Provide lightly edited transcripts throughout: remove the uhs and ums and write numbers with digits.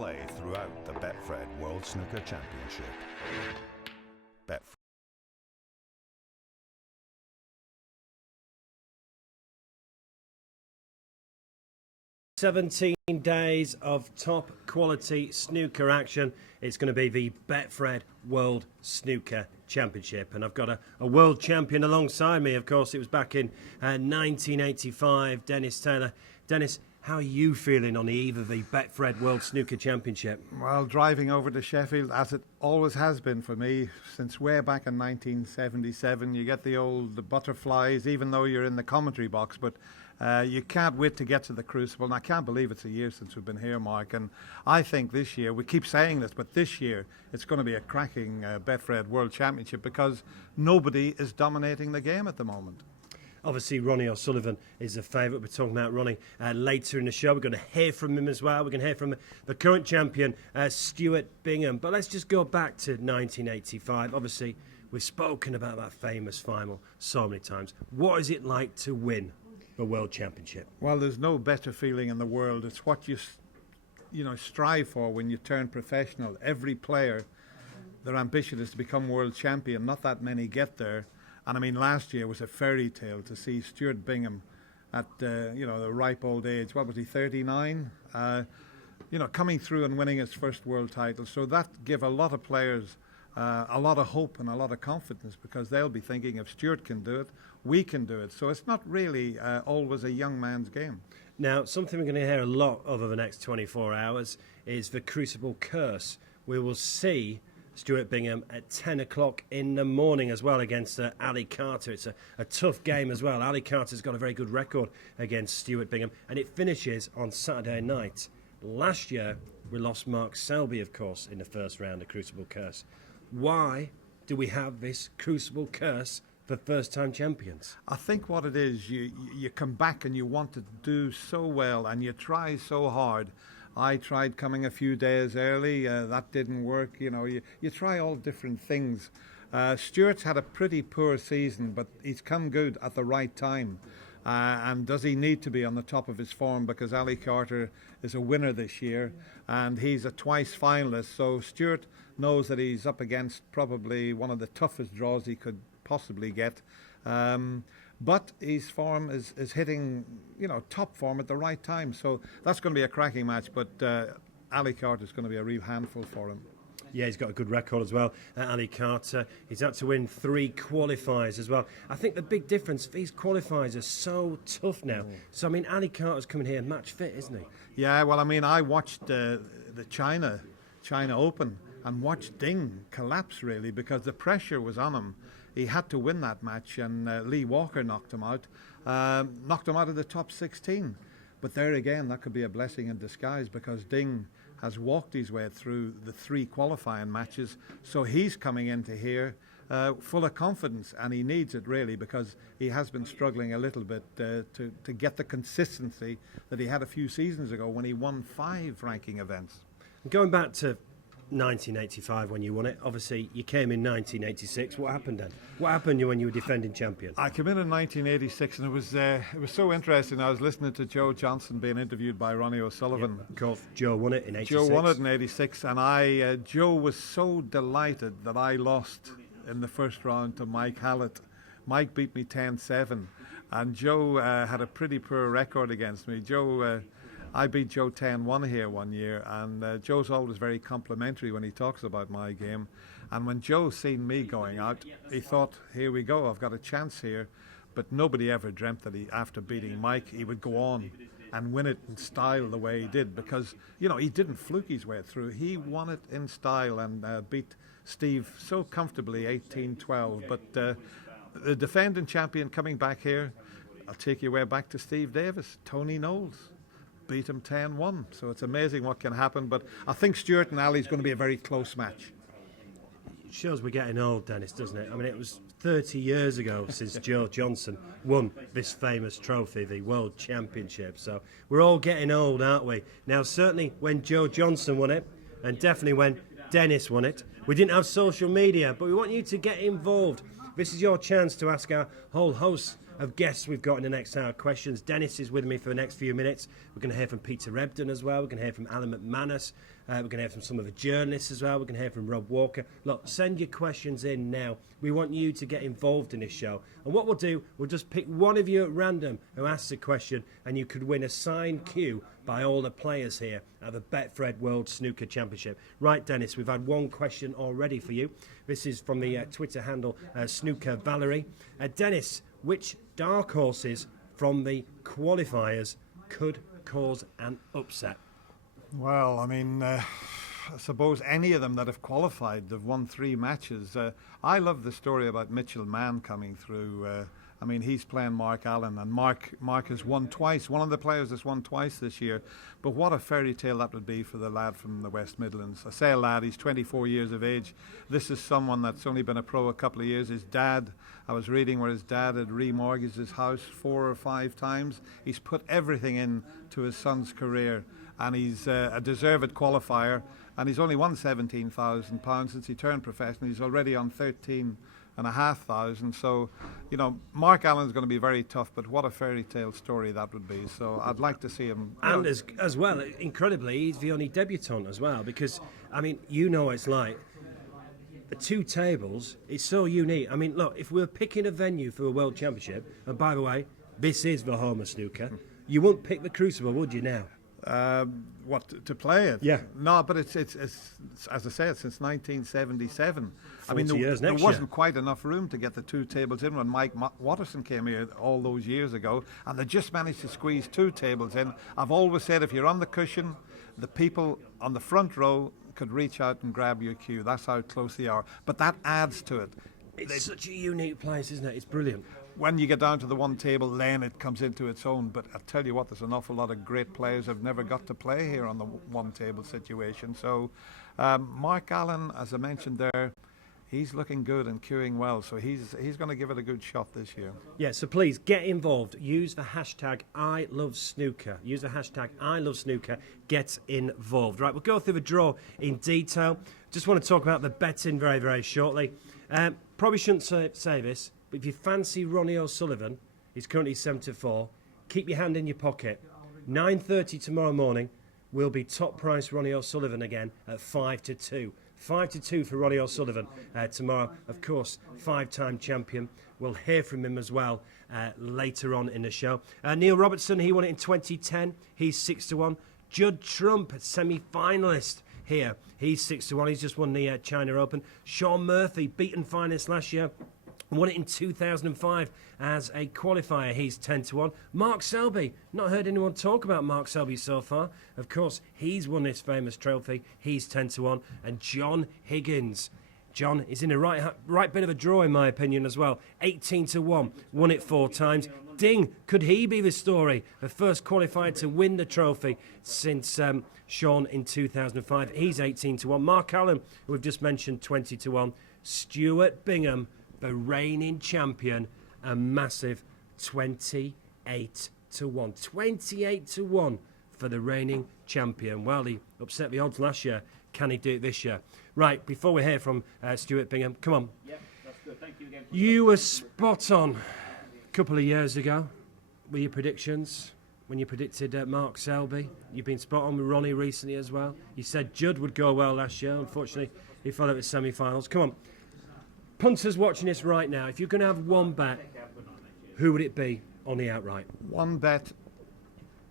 play throughout the Betfred World Snooker Championship. Betfred. 17 days of top quality snooker action. It's going to be the Betfred World Snooker Championship, and I've got a world champion alongside me. Of course, it was back in 1985, Dennis Taylor. Dennis, how are you feeling on the eve of the Betfred World Snooker Championship? Well, driving over to Sheffield, as it always has been for me, since way back in 1977, you get the butterflies, even though you're in the commentary box, but you can't wait to get to the Crucible, and I can't believe it's a year since we've been here, Mark, and I think this year, we keep saying this, but this year it's going to be a cracking Betfred World Championship because nobody is dominating the game at the moment. Obviously, Ronnie O'Sullivan is a favourite. We're talking about Ronnie later in the show. We're going to hear from him as well. We're going to hear from the current champion, Stuart Bingham. But let's just go back to 1985. Obviously, we've spoken about that famous final so many times. What is it like to win the World Championship? Well, there's no better feeling in the world. It's what you strive for when you turn professional. Every player, their ambition is to become world champion. Not that many get there. And I mean, last year was a fairy tale to see Stuart Bingham at the ripe old age. What was he, 39? Coming through and winning his first world title. So that gave a lot of players a lot of hope and a lot of confidence, because they'll be thinking, if Stuart can do it, we can do it. So it's not really always a young man's game. Now, something we're going to hear a lot over the next 24 hours is the Crucible Curse. We will see Stuart Bingham at 10 o'clock in the morning as well against Ali Carter. It's a tough game as well. Ali Carter's got a very good record against Stuart Bingham, and it finishes on Saturday night. Last year, we lost Mark Selby, of course, in the first round of Crucible Curse. Why do we have this Crucible Curse for first-time champions? I think what it is, you come back and you want to do so well and you try so hard. I tried coming a few days early, that didn't work. You try all different things. Stuart's had a pretty poor season, but he's come good at the right time. And does he need to be on the top of his form, because Ali Carter is a winner this year and he's a twice finalist, so Stuart knows that he's up against probably one of the toughest draws he could possibly get. But his form is hitting, top form at the right time. So that's going to be a cracking match. But Ali Carter is going to be a real handful for him. Yeah, he's got a good record as well. Ali Carter, he's had to win 3 qualifiers as well. I think the big difference, these qualifiers are so tough now. So, I mean, Ali Carter's coming here match fit, isn't he? Yeah, well, I mean, I watched the China Open and watched Ding collapse, really, because the pressure was on him. He had to win that match, and Lee Walker knocked him out of the top 16. But there again, that could be a blessing in disguise, because Ding has walked his way through the 3 qualifying matches, so he's coming into here full of confidence, and he needs it really, because he has been struggling a little bit to get the consistency that he had a few seasons ago when he won 5 ranking events. Going back to 1985 when you won it, obviously you came in 1986. What happened then? What happened when you were defending champion? I came in 1986, and it was so interesting. I was listening to Joe Johnson being interviewed by Ronnie O'Sullivan. Yep, of course, Joe won it in 86. Joe won it in 86, and Joe was so delighted that I lost in the first round to Mike Hallett. Mike beat me 10-7, and Joe had a pretty poor record against me. I beat Joe 10-1 here one year, and Joe's always very complimentary when he talks about my game. And when Joe seen me going out, he thought, here we go, I've got a chance here. But nobody ever dreamt that after beating Mike, he would go on and win it in style the way he did, because, he didn't fluke his way through. He won it in style and beat Steve so comfortably, 18-12. But the defending champion coming back here, I'll take you way back to Steve Davis, Tony Knowles. Beat him 10-1, so it's amazing what can happen. But I think Stuart and Ali's going to be a very close match. It shows we're getting old, Dennis, doesn't it? I mean, it was 30 years ago since Joe Johnson won this famous trophy, the World Championship. So we're all getting old, aren't we? Now, certainly when Joe Johnson won it, and definitely when Dennis won it, we didn't have social media, but we want you to get involved. This is your chance to ask our whole host of guests we've got in the next hour questions. Dennis is with me for the next few minutes. We're going to hear from Peter Ebdon as well. We're going to hear from Alan McManus. We're going to hear from some of the journalists as well. We're going to hear from Rob Walker. Look, send your questions in now. We want you to get involved in this show. And what we'll do, we'll just pick one of you at random who asks a question, and you could win a signed cue by all the players here at the Betfred World Snooker Championship. Right, Dennis, we've had one question already for you. This is from the Twitter handle Snooker Valerie. Dennis, which dark horses from the qualifiers could cause an upset? Well, I mean, I suppose any of them that have qualified, they've won 3 matches. I love the story about Mitchell Mann coming through. I mean, he's playing Mark Allen, and Mark has won twice. One of the players has won twice this year. But what a fairy tale that would be for the lad from the West Midlands. I say a lad, he's 24 years of age. This is someone that's only been a pro a couple of years. His dad, I was reading where his dad had remortgaged his house 4 or 5 times. He's put everything in to his son's career, and he's a deserved qualifier. And he's only won £17,000 since he turned professional. He's already on 13,500. So, you know, Mark Allen's going to be very tough, but what a fairy tale story that would be. So I'd like to see him. And as well, incredibly, he's the only debutant as well, because, I mean, you know what it's like. The 2 tables, it's so unique. I mean, look, if we're picking a venue for a World Championship, and by the way, this is the home of snooker, you wouldn't pick the Crucible, would you now? What, to play it? Yeah. No, but it's as I said, since 1977. I mean, there wasn't quite enough room to get the 2 tables in when Mike Watterson came here all those years ago, and they just managed to squeeze 2 tables in. I've always said if you're on the cushion, the people on the front row could reach out and grab your cue. That's how close they are. But that adds to it. It's such a unique place, isn't it? It's brilliant. When you get down to the 1 table, then it comes into its own. But I tell you what, there's an awful lot of great players who've never got to play here on the 1 table situation. So Mark Allen, as I mentioned there, he's looking good and queuing well. So he's going to give it a good shot this year. Yeah, so please get involved. Use the hashtag #ILoveSnooker. Use the hashtag #ILoveSnooker. Get involved. Right, we'll go through the draw in detail. Just want to talk about the betting very, very shortly. Probably shouldn't say this, but if you fancy Ronnie O'Sullivan, he's currently 7-4, keep your hand in your pocket. 9:30 tomorrow morning will be top price Ronnie O'Sullivan again at 5-2. 5-2 for Ronnie O'Sullivan tomorrow. Of course, 5-time champion. We'll hear from him as well later on in the show. Neil Robertson, he won it in 2010. He's 6-1. Judd Trump, semi-finalist here. He's 6-1. He's just won the China Open. Shawn Murphy, beaten finalist last year. Won it in 2005 as a qualifier. He's 10-1. Mark Selby. Not heard anyone talk about Mark Selby so far. Of course, he's won this famous trophy. He's 10-1. And John Higgins. John is in a right bit of a draw, in my opinion, as well. 18-1. Won it 4 times. Ding, could he be the story? The first qualifier to win the trophy since Shawn in 2005. He's 18-1. Mark Allen, who we've just mentioned, 20-1. Stuart Bingham, the reigning champion, a massive 28-1. 28-1 for the reigning champion. Well, he upset the odds last year. Can he do it this year? Right, before we hear from Stuart Bingham, come on. Yep, that's good. Thank you again. You were spot on a couple of years ago with your predictions when you predicted Mark Selby. You've been spot on with Ronnie recently as well. You said Judd would go well last year. Unfortunately, he fell out with semi-finals. Come on. Punters watching this right now, if you're going to have one bet, who would it be on the outright? One bet,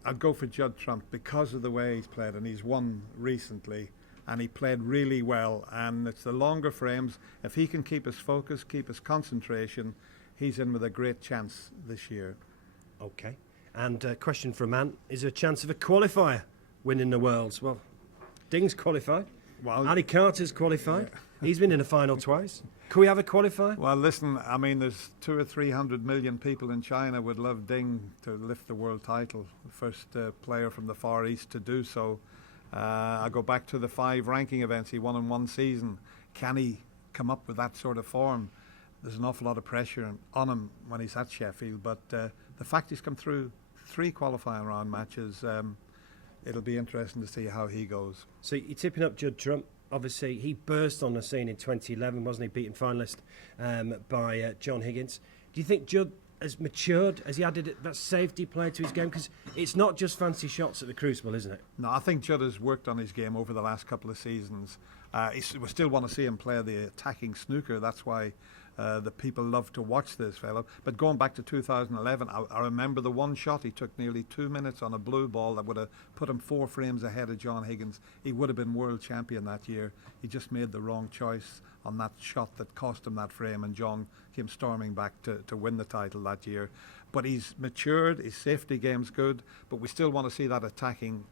I'd go for Judd Trump because of the way he's played, and he's won recently, and he played really well, and it's the longer frames. If he can keep his focus, keep his concentration, he's in with a great chance this year. Okay. And a question for a man, is there a chance of a qualifier winning the Worlds? Well, Ding's qualified. Well, Ali Carter's qualified. Yeah. He's been in the final twice. Could we have a qualifier? Well, listen, I mean, there's 200 or 300 million people in China would love Ding to lift the world title. The first player from the Far East to do so. I go back to the 5 ranking events he won in one season. Can he come up with that sort of form? There's an awful lot of pressure on him when he's at Sheffield, but the fact he's come through 3 qualifying round matches, it'll be interesting to see how he goes. So you're tipping up Judd Trump. Obviously, he burst on the scene in 2011, wasn't he? Beaten finalist by John Higgins. Do you think Judd has matured? Has he added that safety play to his game? Because it's not just fancy shots at the Crucible, isn't it? No, I think Judd has worked on his game over the last couple of seasons. We still want to see him play the attacking snooker. That's why the people love to watch this fellow. But going back to 2011, I remember the one shot he took nearly 2 minutes on a blue ball that would have put him 4 frames ahead of John Higgins. He would have been world champion that year. He just made the wrong choice on that shot that cost him that frame, and John came storming back to win the title that year. But he's matured, his safety game's good, but we still want to see that attacking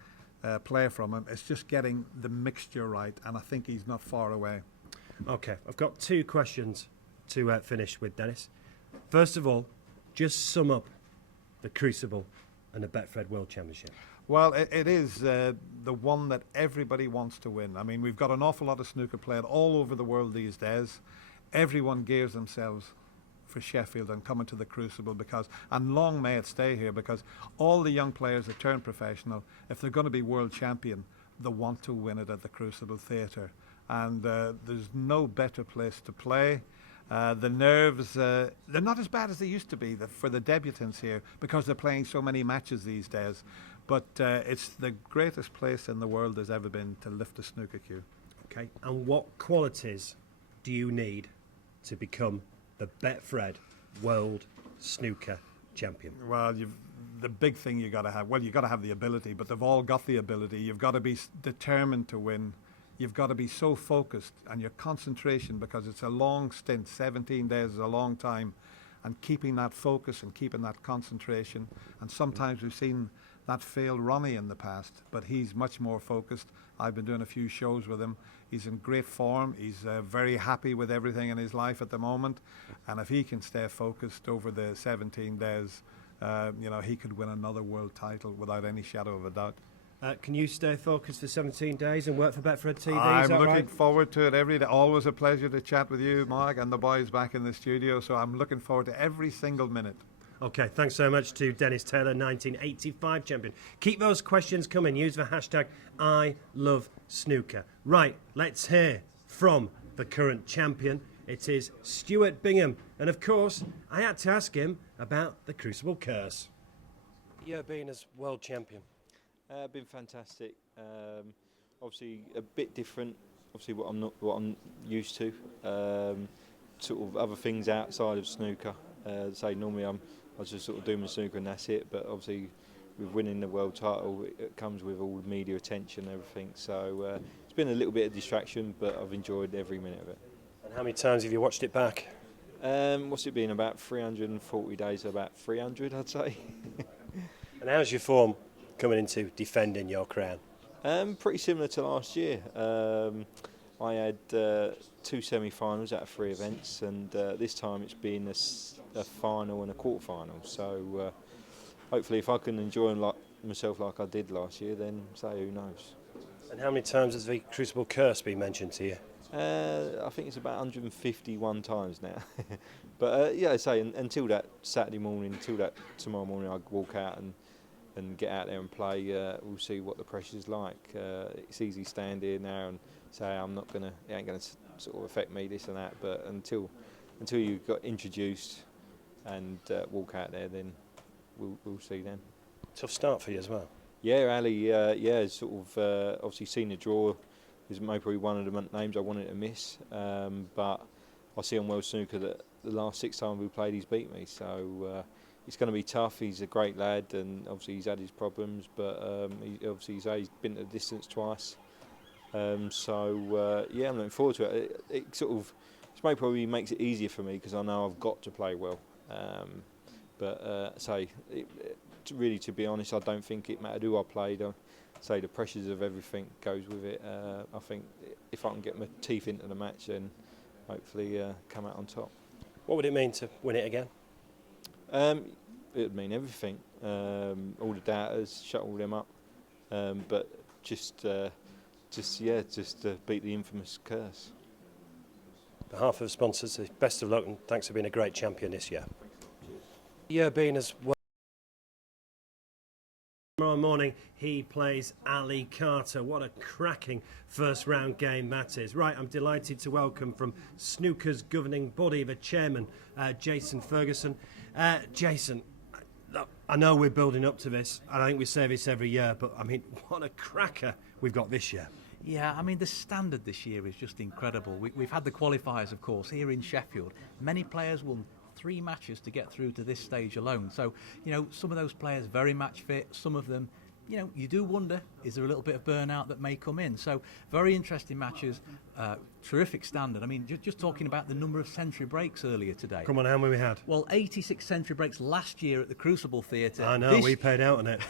play from him. It's just getting the mixture right, and I think he's not far away. Okay, I've got 2 questions to finish with, Dennis. First of all, just sum up the Crucible and the Betfred World Championship. Well, it is the one that everybody wants to win. I mean, we've got an awful lot of snooker played all over the world these days. Everyone gears themselves for Sheffield and coming to the Crucible and long may it stay here, because all the young players that turn professional, if they're going to be world champion, they want to win it at the Crucible Theatre. And there's no better place to play. The nerves, they're not as bad as they used to be for the debutants here, because they're playing so many matches these days. But it's the greatest place in the world there's ever been to lift a snooker cue. Okay, and what qualities do you need to become the Betfred World Snooker Champion? Well, the big thing you got to have, you got to have the ability, but they've all got the ability. You've got to be determined to win. You've got to be so focused, and your concentration, because it's a long stint, 17 days is a long time, and keeping that focus and keeping that concentration. And sometimes we've seen that failed Ronnie in the past, but he's much more focused. I've been doing a few shows with him. He's in great form. He's very happy with everything in his life at the moment, and if he can stay focused over the 17 days, he could win another world title without any shadow of a doubt. Can you stay focused for 17 days and work for Betfred TV? I'm looking forward to it every day. Always a pleasure to chat with you, Mark, and the boys back in the studio, so I'm looking forward to every single minute. Okay, thanks so much to Dennis Taylor, 1985 champion. Keep those questions coming. Use the hashtag #ILoveSnooker. Right, let's hear from the current champion. It is Stuart Bingham. And of course, I had to ask him about the Crucible curse. You're being as world champion. Been fantastic. Obviously a bit different. Obviously what I'm used to. Sort of other things outside of snooker. Say normally I was just sort of doing my snooker and that's it. But obviously with winning the world title, it comes with all the media attention and everything. So it's been a little bit of distraction, but I've enjoyed every minute of it. And how many times have you watched it back? What's it been? About 340 days. About 300, I'd say. And how's your form coming into defending your crown? Pretty similar to last year. I had 2 semi-finals out of 3 events, and this time it's been a final and a quarter-final. So hopefully if I can enjoy myself like I did last year, then say who knows. And how many times has the Crucible curse been mentioned to you? I think it's about 151 times now. But yeah, I say until that Saturday morning, until that tomorrow morning, I walk out and get out there and play. We'll see what the pressure's like. It's easy to stand here now and say it ain't gonna sort of affect me, this and that. But until you got introduced and walk out there, then we'll see then. Tough start for you as well. Yeah, Ali. Sort of obviously seen the draw. Is maybe one of the names I wanted to miss, but I see on World Snooker that the last 6 times we played, he's beat me. So it's going to be tough. He's a great lad, and obviously he's had his problems, but he's been to the distance twice. Yeah, I'm looking forward to it. It sort of probably makes it easier for me because I know I've got to play well. Really, to be honest, I don't think it mattered who I played. Say the pressures of everything goes with it. I think if I can get my teeth into the match, then hopefully come out on top. What would it mean to win it again? It would mean everything. All the doubters, shut all them up. But just beat the infamous curse. On behalf of the sponsors, best of luck and thanks for being a great champion this year. You're being as well. Tomorrow morning. He plays Ali Carter. What a cracking first round game that is. Right, I'm delighted to welcome from snooker's governing body, the chairman, Jason Ferguson. Jason, look, I know we're building up to this, and I think we say this every year, but I mean, what a cracker we've got this year. Yeah, I mean, the standard this year is just incredible. We've had the qualifiers, of course, here in Sheffield. Many players won 3 matches to get through to this stage alone. So, you know, some of those players very match fit, some of them, you know, you do wonder, is there a little bit of burnout that may come in? So, very interesting matches, terrific standard. I mean, just talking about the number of century breaks earlier today. Come on, how many we had? Well, 86 century breaks last year at the Crucible Theatre. I know, we paid out on it.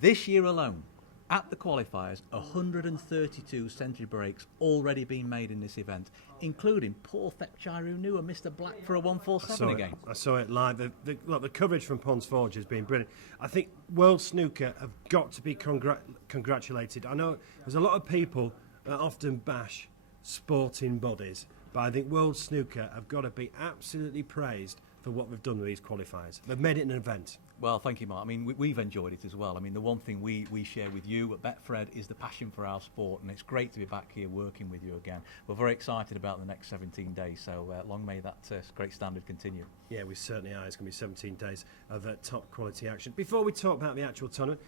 This year alone, at the qualifiers, 132 century breaks already been made in this event, including Paul Thekchairu New and Mr. Black for a 147 again. I saw it live. The coverage from Pons Forge has been brilliant. I think World Snooker have got to be congratulated. I know there's a lot of people that often bash sporting bodies, but I think World Snooker have got to be absolutely praised for what they've done with these qualifiers. They've made it an event. Well, thank you, Mark. I mean, we've enjoyed it as well. I mean, the one thing we share with you at Betfred is the passion for our sport, and it's great to be back here working with you again. We're very excited about the next 17 days, so long may that great standard continue. Yeah, we certainly are. It's going to be 17 days of top quality action. Before we talk about the actual tournament,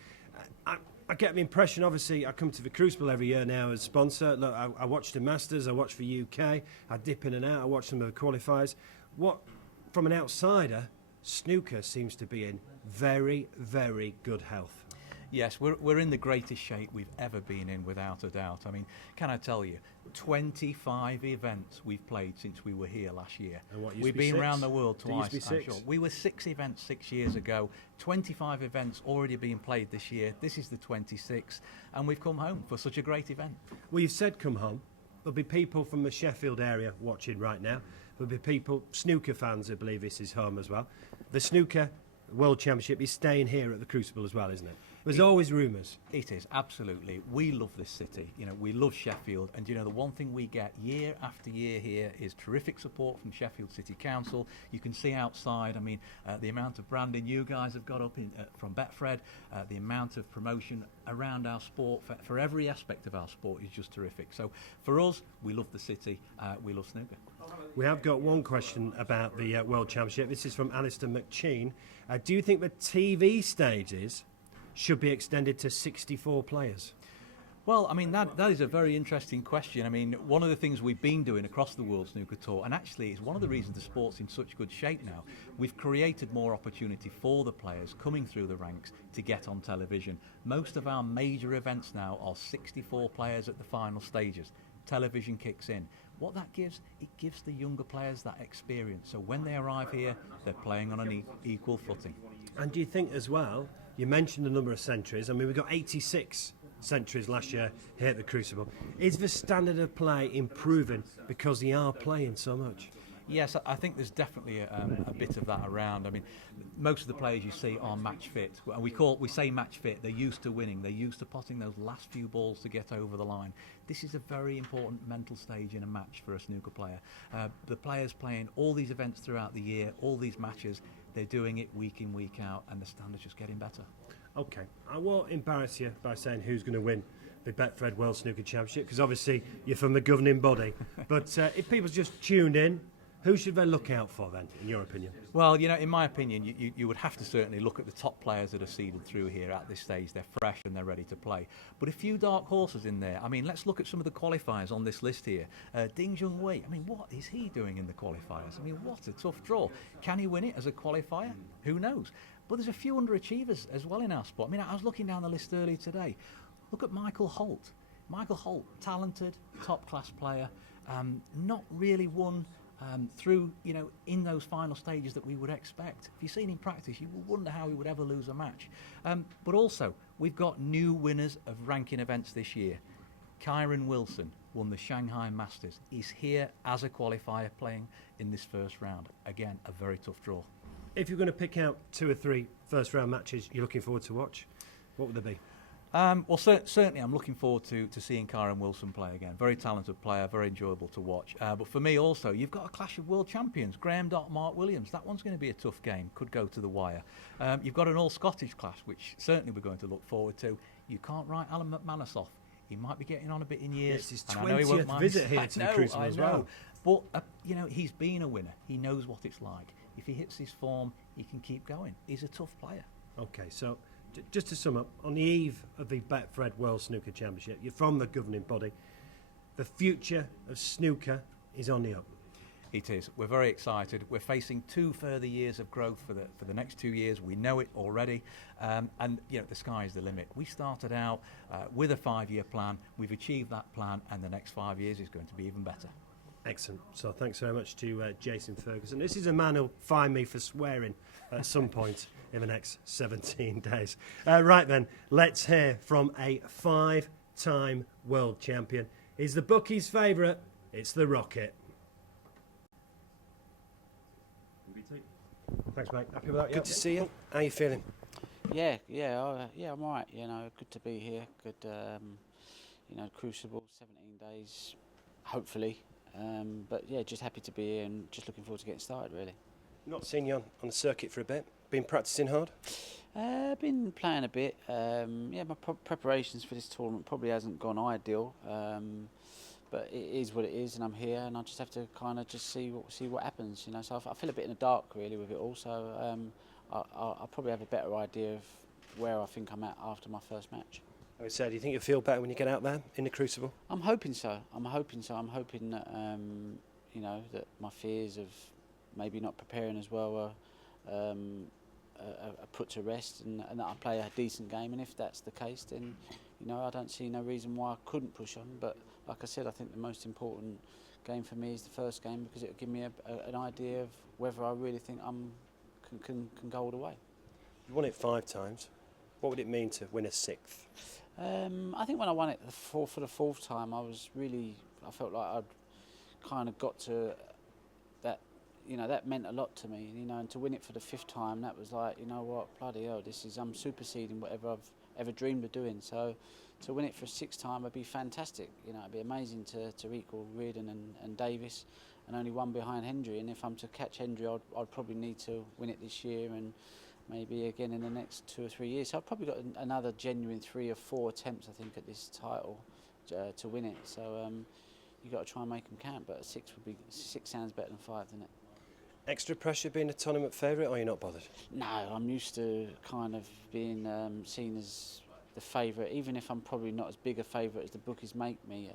I get the impression, obviously, I come to the Crucible every year now as sponsor. Look, I watch the Masters, I watch the UK, I dip in and out, I watch some of the qualifiers. What, from an outsider, snooker seems to be in very, very good health. Yes, we're in the greatest shape we've ever been in, without a doubt. I mean, can I tell you, 25 events we've played since we were here last year. And what used we've to be been 6? around the world Did it used twice, to be I'm 6? sure. We were 6 events 6 years ago, 25 events already being played this year. This is the 26th, and we've come home for such a great event. Well, you've said come home. There'll be people from the Sheffield area watching right now. There'll be people, snooker fans, who believe this is home as well. The Snooker World Championship is staying here at the Crucible as well, isn't it? There's always rumours. It is, absolutely. We love this city. You know, we love Sheffield. And, you know, the one thing we get year after year here is terrific support from Sheffield City Council. You can see outside, I mean, the amount of branding you guys have got up in, from Betfred, the amount of promotion around our sport, for every aspect of our sport is just terrific. So, for us, we love the city. We love snooker. We have got one question about the World Championship. This is from Alistair McCheen. Do you think the TV stages should be extended to 64 players? Well, I mean, that is a very interesting question. I mean, one of the things we've been doing across the World Snooker Tour, and actually it's one of the reasons the sport's in such good shape now, we've created more opportunity for the players coming through the ranks to get on television. Most of our major events now are 64 players at the final stages. Television kicks in. What that gives, it gives the younger players that experience. So when they arrive here, they're playing on an equal footing. And do you think as well, you mentioned the number of centuries. I mean, we got 86 centuries last year here at the Crucible. Is the standard of play improving because they are playing so much? Yes, I think there's definitely a bit of that around. I mean, most of the players you see are match fit. We say match fit. They're used to winning. They're used to potting those last few balls to get over the line. This is a very important mental stage in a match for a snooker player. The players playing all these events throughout the year, all these matches, they're doing it week in, week out, and the standard's just getting better. Okay, I won't embarrass you by saying who's going to win the Betfred World Snooker Championship, because obviously you're from the governing body. But if people's just tuned in, who should they look out for then, in your opinion? Well, you know, in my opinion, you would have to certainly look at the top players that are seeded through here at this stage. They're fresh and they're ready to play. But a few dark horses in there. I mean, let's look at some of the qualifiers on this list here. Ding Junhui, I mean, what is he doing in the qualifiers? I mean, what a tough draw. Can he win it as a qualifier? Who knows? But there's a few underachievers as well in our sport. I mean, I was looking down the list earlier today. Look at Michael Holt. Michael Holt, talented, top-class player, not really won through, you know, in those final stages that we would expect. If you've seen him practice, you would wonder how he would ever lose a match. But also, we've got new winners of ranking events this year. Kyron Wilson won the Shanghai Masters. He's here as a qualifier playing in this first round. Again, a very tough draw. If you're going to pick out 2 or 3 first round matches you're looking forward to watch, what would they be? Well, certainly I'm looking forward to seeing Kyron Wilson play again. Very talented player, very enjoyable to watch. But for me also, you've got a clash of world champions, Graham Dott, Mark Williams. That one's going to be a tough game, could go to the wire. You've got an all-Scottish clash, which certainly we're going to look forward to. You can't write Alan McManus off. He might be getting on a bit in years. It's his and I know he won't 20th mind. visit here to the Crucible as well. But, he's been a winner. He knows what it's like. If he hits his form, he can keep going. He's a tough player. Okay, so just to sum up, on the eve of the Betfred World Snooker Championship, you're from the governing body. The future of snooker is on the up. It is. We're very excited. We're facing 2 further years of growth for the next 2 years. We know it already, and the sky is the limit. We started out with a 5-year plan. We've achieved that plan, and the next 5 years is going to be even better. Excellent. So thanks very much to Jason Ferguson. This is a man who'll find me for swearing at some point in the next 17 days. Right then, let's hear from a 5-time world champion. He's the bookies' favourite. It's the Rocket. Thanks, mate. Happy with that? Good to see you. How are you feeling? Yeah, I'm all right. Good to be here. Good, Crucible, 17 days, hopefully. But yeah, just happy to be here and just looking forward to getting started, really. Not seen you on the circuit for a bit. Been practising hard? Been playing a bit. My preparations for this tournament probably hasn't gone ideal. But it is what it is, and I'm here, and I just have to kind of just see what happens, So I feel a bit in the dark, really, with it all. So I'll probably have a better idea of where I think I'm at after my first match. I would say, do you think you'll feel better when you get out there in the Crucible? I'm hoping so. I'm hoping that that my fears of maybe not preparing as well are put to rest, and that I play a decent game. And if that's the case, then I don't see no reason why I couldn't push on. But like I said, I think the most important game for me is the first game, because it'll give me an idea of whether I really think I can go all the way. You won it 5 times. What would it mean to win a 6th? I think when I won it for the 4th time, I felt like I'd kind of got to that. That meant a lot to me. And to win it for the 5th time, that was like, bloody hell, I'm superseding whatever I've ever dreamed of doing. So to win it for a 6th time would be fantastic. It'd be amazing to equal Reardon and Davis, and only one behind Hendry. And if I'm to catch Hendry, I'd probably need to win it this year and maybe again in the next 2 or 3 years. So I've probably got another genuine 3 or 4 attempts, I think, at this title to win it. So you've got to try and make them count. But 6 sounds better than 5, doesn't it? Extra pressure being a tournament favourite, or are you not bothered? No, I'm used to kind of being seen as the favourite, even if I'm probably not as big a favourite as the bookies make me.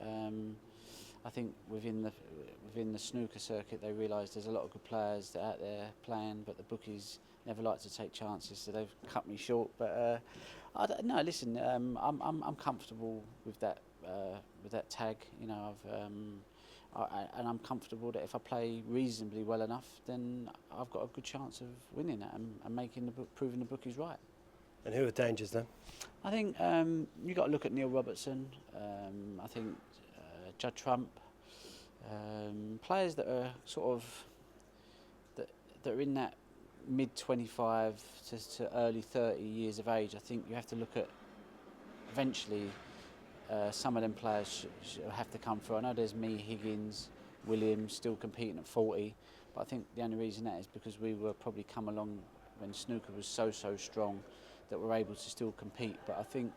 I think within the snooker circuit, they realise there's a lot of good players that are out there playing, but the bookies never like to take chances, so they've cut me short. But listen, I'm comfortable with that tag. And I'm comfortable that if I play reasonably well enough, then I've got a good chance of winning it and proving the bookies right. And who are dangers then? I think you've got to look at Neil Robertson. I think Judd Trump, players that are sort of that are in that mid 25 to early 30 years of age. I think you have to look at eventually. Some of them players have to come through. I know there's me, Higgins, Williams still competing at 40, but I think the only reason that is because we were probably come along when snooker was so strong that we're able to still compete. But I think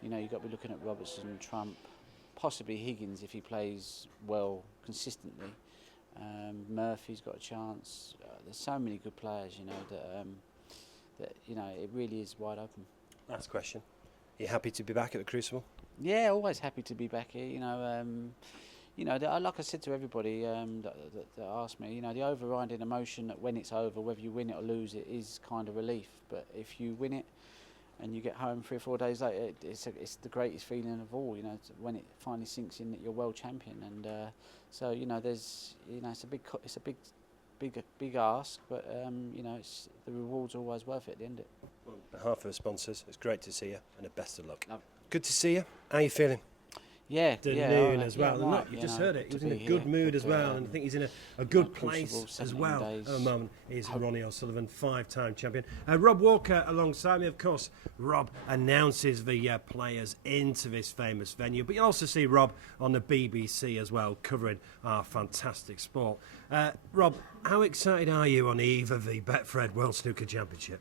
you've got to be looking at Robertson, Trump, possibly Higgins if he plays well consistently. Murphy's got a chance. There's so many good players, that it really is wide open. Last question. Are you happy to be back at the Crucible? Yeah, always happy to be back here. Like I said to everybody that asked me, the overriding emotion that when it's over, whether you win it or lose it, is kind of relief. But if you win it and you get home 3 or 4 days later, it's the greatest feeling of all. When it finally sinks in that you're world champion. And so there's it's a big ask, but the reward's always worth it at the end of it. On behalf of the sponsors, it's great to see you, and the best of luck. Good to see you. How are you feeling? afternoon as well. Yeah, And look, you just heard it. He was in a good mood as well, and I think he's in a good place as well at the moment. He's Ronnie O'Sullivan, 5-time champion. Rob Walker alongside me, of course. Rob announces the players into this famous venue, but you'll also see Rob on the BBC as well, covering our fantastic sport. Rob, how excited are you on the eve of the Betfred World Snooker Championship?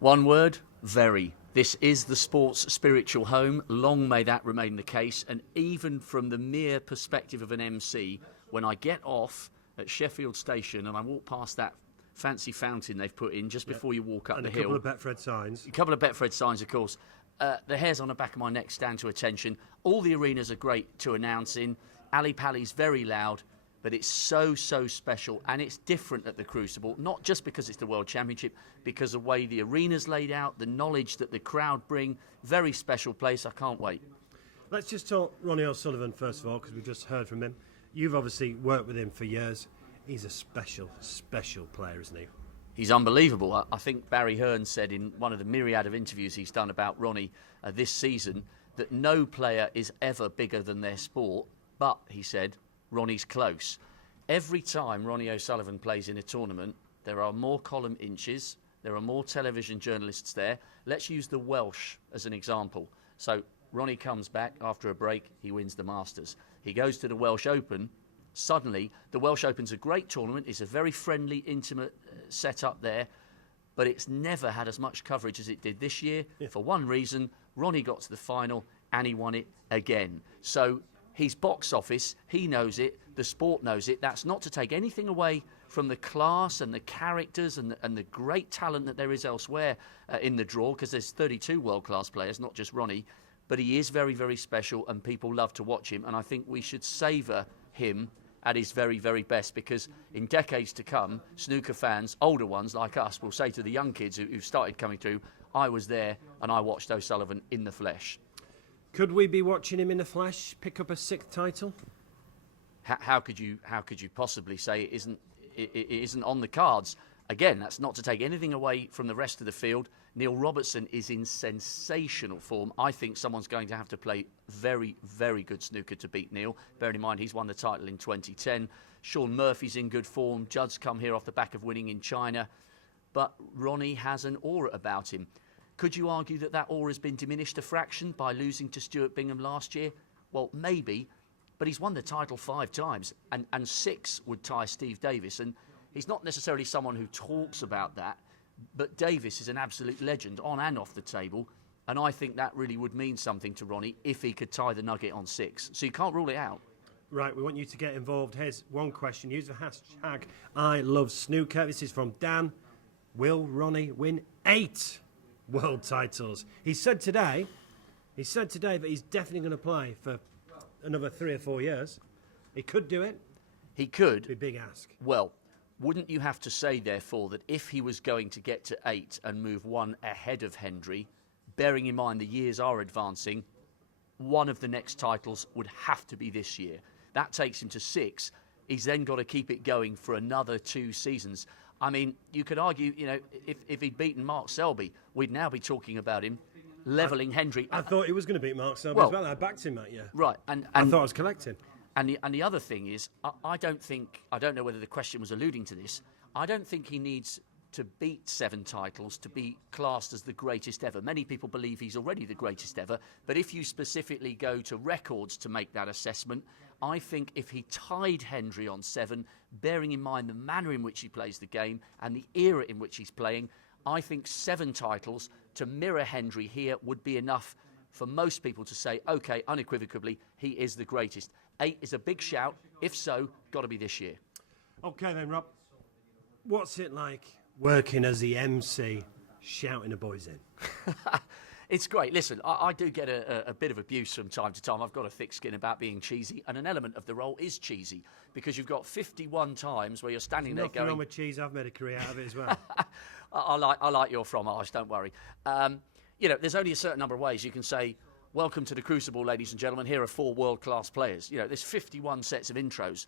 One word, very. This is the sport's spiritual home. Long may that remain the case. And even from the mere perspective of an MC, when I get off at Sheffield Station and I walk past that fancy fountain they've put in just before you walk up the hill. And a couple of Betfred signs. A couple of Betfred signs, of course. The hairs on the back of my neck stand to attention. All the arenas are great to announce in. Ali Pali's very loud. But it's so special, and it's different at the Crucible, not just because it's the World Championship, because the way the arena's laid out, the knowledge that the crowd bring, very special place. I can't wait. Let's just talk Ronnie O'Sullivan first of all, because we've just heard from him. You've obviously worked with him for years. He's a special player, isn't he? He's unbelievable. I think Barry Hearn said in one of the myriad of interviews he's done about Ronnie this season that no player is ever bigger than their sport, but, he said, Ronnie's close. Every time Ronnie O'Sullivan plays in a tournament, there are more column inches, there are more television journalists there. Let's use the Welsh as an example. So Ronnie comes back after a break, he wins the Masters. He goes to the Welsh Open. Suddenly, the Welsh Open's a great tournament. It's a very friendly, intimate setup there, but it's never had as much coverage as it did this year. Yeah. For one reason, Ronnie got to the final and he won it again. So his box office, he knows it, the sport knows it. That's not to take anything away from the class and the characters and the great talent that there is elsewhere in the draw, because there's 32 world-class players, not just Ronnie. But he is very special, and people love to watch him. And I think we should savour him at his very best, because in decades to come, snooker fans, older ones like us, will say to the young kids who've started coming through, I was there and I watched O'Sullivan in the flesh. Could we be watching him in the flesh pick up a 6th title? How could you possibly say it isn't on the cards? Again, that's not to take anything away from the rest of the field. Neil Robertson is in sensational form. I think someone's going to have to play very good snooker to beat Neil. Bearing in mind he's won the title in 2010. Shawn Murphy's in good form. Judd's come here off the back of winning in China. But Ronnie has an aura about him. Could you argue that aura has been diminished a fraction by losing to Stuart Bingham last year? Well, maybe, but he's won the title 5 times, and 6 would tie Steve Davis. And he's not necessarily someone who talks about that, but Davis is an absolute legend on and off the table, and I think that really would mean something to Ronnie if he could tie the nugget on 6. So you can't rule it out. Right, we want you to get involved. Here's one question. Use the hashtag #ILoveSnooker. This is from Dan. Will Ronnie win 8 world titles? He said today that he's definitely going to play for another 3 or 4 years. He could do it. He could. It'd be a big ask. Well, wouldn't you have to say, therefore, that if he was going to get to 8 and move 1 ahead of Hendry, bearing in mind the years are advancing, one of the next titles would have to be this year. That takes him to 6. He's then got to keep it going for another 2 seasons. I mean, you could argue, if he'd beaten Mark Selby, we'd now be talking about him levelling Hendry. I thought he was going to beat Mark Selby as well. I backed him that year. Right. And I thought I was collecting. And the other thing is, I don't know whether the question was alluding to this, I don't think he needs to beat 7 titles to be classed as the greatest ever. Many people believe he's already the greatest ever, but if you specifically go to records to make that assessment, I think if he tied Hendry on 7, bearing in mind the manner in which he plays the game and the era in which he's playing, I think 7 titles to mirror Hendry here would be enough for most people to say, OK, unequivocally, he is the greatest. 8 is a big shout. If so, got to be this year. OK then, Rob. What's it like working as the MC, shouting the boys in? It's great. Listen, I do get a bit of abuse from time to time. I've got a thick skin about being cheesy, and an element of the role is cheesy, because you've got 51 times where you're standing there going... Nothing wrong with cheese. I've made a career out of it as well. I like your fromage, don't worry. There's only a certain number of ways you can say, welcome to the Crucible, ladies and gentlemen. Here are 4 world-class players. There's 51 sets of intros.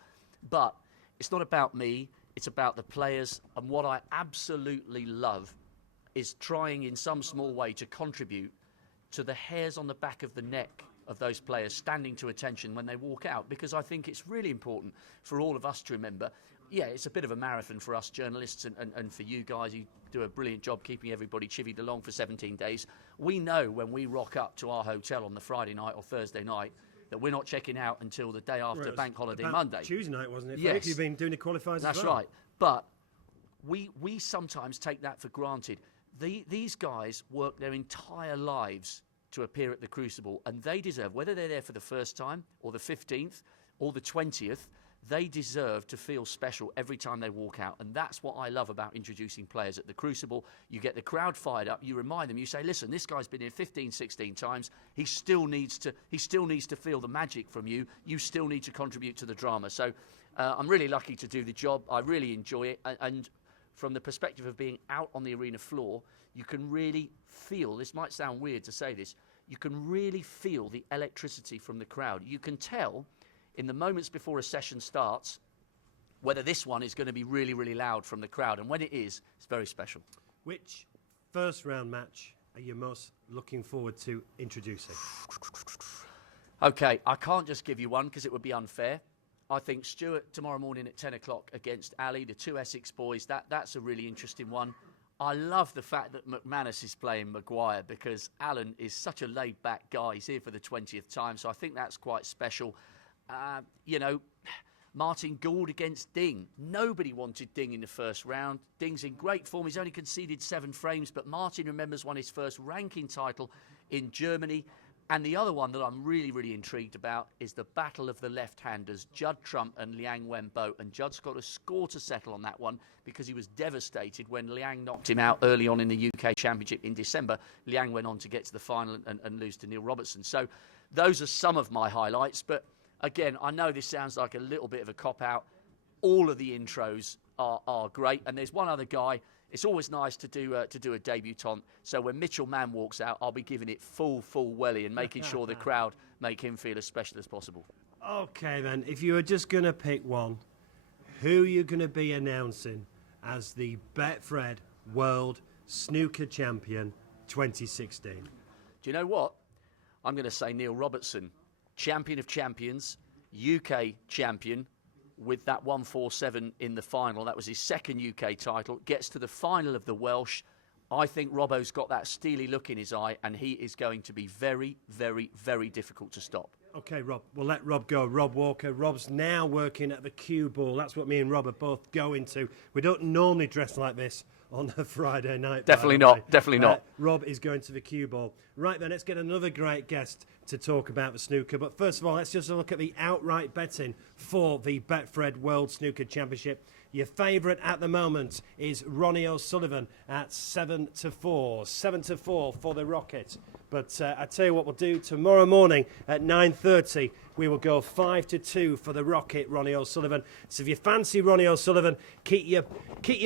But it's not about me. It's about the players. And what I absolutely love is trying in some small way to contribute to the hairs on the back of the neck of those players standing to attention when they walk out, because I think it's really important for all of us to remember, yeah, it's a bit of a marathon for us journalists and for you guys. You do a brilliant job keeping everybody chivied along for 17 days. We know when we rock up to our hotel on the Friday night or Thursday night that we're not checking out until the day after Bank Holiday Monday. Tuesday night, wasn't it? Yes. You've been doing the qualifiers That's as well. right. But we sometimes take that for granted. These guys work their entire lives to appear at the Crucible, and they deserve, whether they're there for the first time or the 15th or the 20th, they deserve to feel special every time they walk out. And that's what I love about introducing players at the Crucible. You get the crowd fired up, you remind them, you say, listen, this guy's been here 15, 16 times. He still needs to feel the magic from you. You still need to contribute to the drama. So I'm really lucky to do the job. I really enjoy it. And from the perspective of being out on the arena floor, you can really feel, this might sound weird to say this, you can really feel the electricity from the crowd. You can tell in the moments before a session starts whether this one is going to be really, really loud from the crowd. And when it is, it's very special. Which first round match are you most looking forward to introducing? OK, I can't just give you one because it would be unfair. I think Stuart tomorrow morning at 10 o'clock against Ali, the two Essex boys, that's a really interesting one. I love the fact that McManus is playing Maguire because Alan is such a laid-back guy. He's here for the 20th time, so I think that's quite special. Martin Gould against Ding. Nobody wanted Ding in the first round. Ding's in great form. He's only conceded 7 frames, but Martin remembers won his first ranking title in Germany. And the other one that I'm really, really intrigued about is the battle of the left-handers, Judd Trump and Liang Wenbo. And Judd's got a score to settle on that one because he was devastated when Liang knocked him out early on in the UK Championship in December. Liang went on to get to the final and lose to Neil Robertson. So those are some of my highlights. But again, I know this sounds like a little bit of a cop-out. All of the intros are great. And there's one other guy. It's always nice to do a debutant. So when Mitchell Mann walks out, I'll be giving it full welly and making sure the crowd make him feel as special as possible. Okay, then. If you were just going to pick one, who are you going to be announcing as the Betfred World Snooker Champion 2016? Do you know what? I'm going to say Neil Robertson, champion of champions, UK champion, with that 147 in the final. That was his second UK title. Gets to the final of the Welsh. I think Robbo's got that steely look in his eye, and he is going to be very, very, very difficult to stop. Okay, Rob, we'll let Rob go. Rob Walker. Rob's now working at the Cue Ball. That's what me and Rob are both going to. We don't normally dress like this on a Friday night. Definitely not. Rob is going to the Cue Ball. Right then, let's get another great guest to talk about the snooker. But first of all, let's just look at the outright betting for the Betfred World Snooker Championship. Your favourite at the moment is Ronnie O'Sullivan at 7-4. 7-4 for the Rocket. But I tell you what we'll do tomorrow morning at 9:30. We will go 5-2 for the Rocket, Ronnie O'Sullivan. So if you fancy Ronnie O'Sullivan, keep your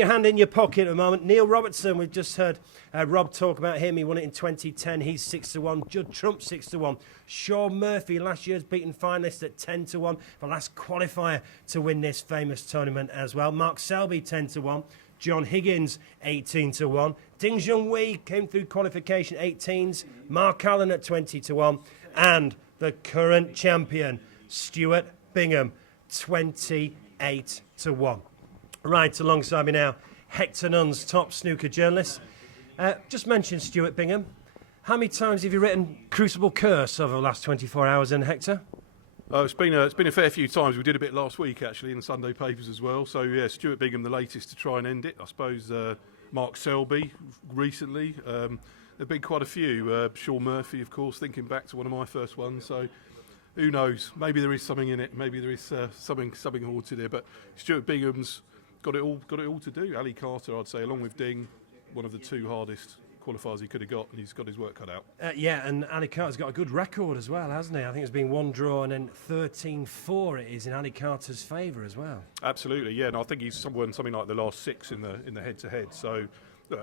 hand in your pocket at the moment. Neil Robertson, we've just heard Rob talk about him. He won it in 2010. He's 6-1. Judd Trump 6-1. Shawn Murphy, last year's beaten finalist at 10-1. The last qualifier to win this famous tournament as well. Mark Selby 10-1. John Higgins 18-1. Ding Junhui came through qualification 18s. Mark Allen at 20-1. And the current champion, Stuart Bingham, 28-1. Right, alongside me now, Hector Nunn's top snooker journalist. Just mentioned Stuart Bingham. How many times have you written Crucible Curse over the last 24 hours then, Hector? It's been a fair few times. We did a bit last week actually in the Sunday papers as well. So yeah, Stuart Bingham the latest to try and end it. I suppose Mark Selby recently. There've been quite a few. Shawn Murphy, of course, thinking back to one of my first ones. So who knows? Maybe there is something in it. Maybe there is something haunted here. But Stuart Bingham's got it all to do. Ali Carter, I'd say, along with Ding, one of the two hardest qualifiers he could have got, and he's got his work cut out. Yeah, and Ali Carter's got a good record as well, hasn't he? I think it's been one draw and then 13-4 it is in Ali Carter's favour as well. Absolutely, yeah, and I think he's won something like the last 6 in the head-to-head. So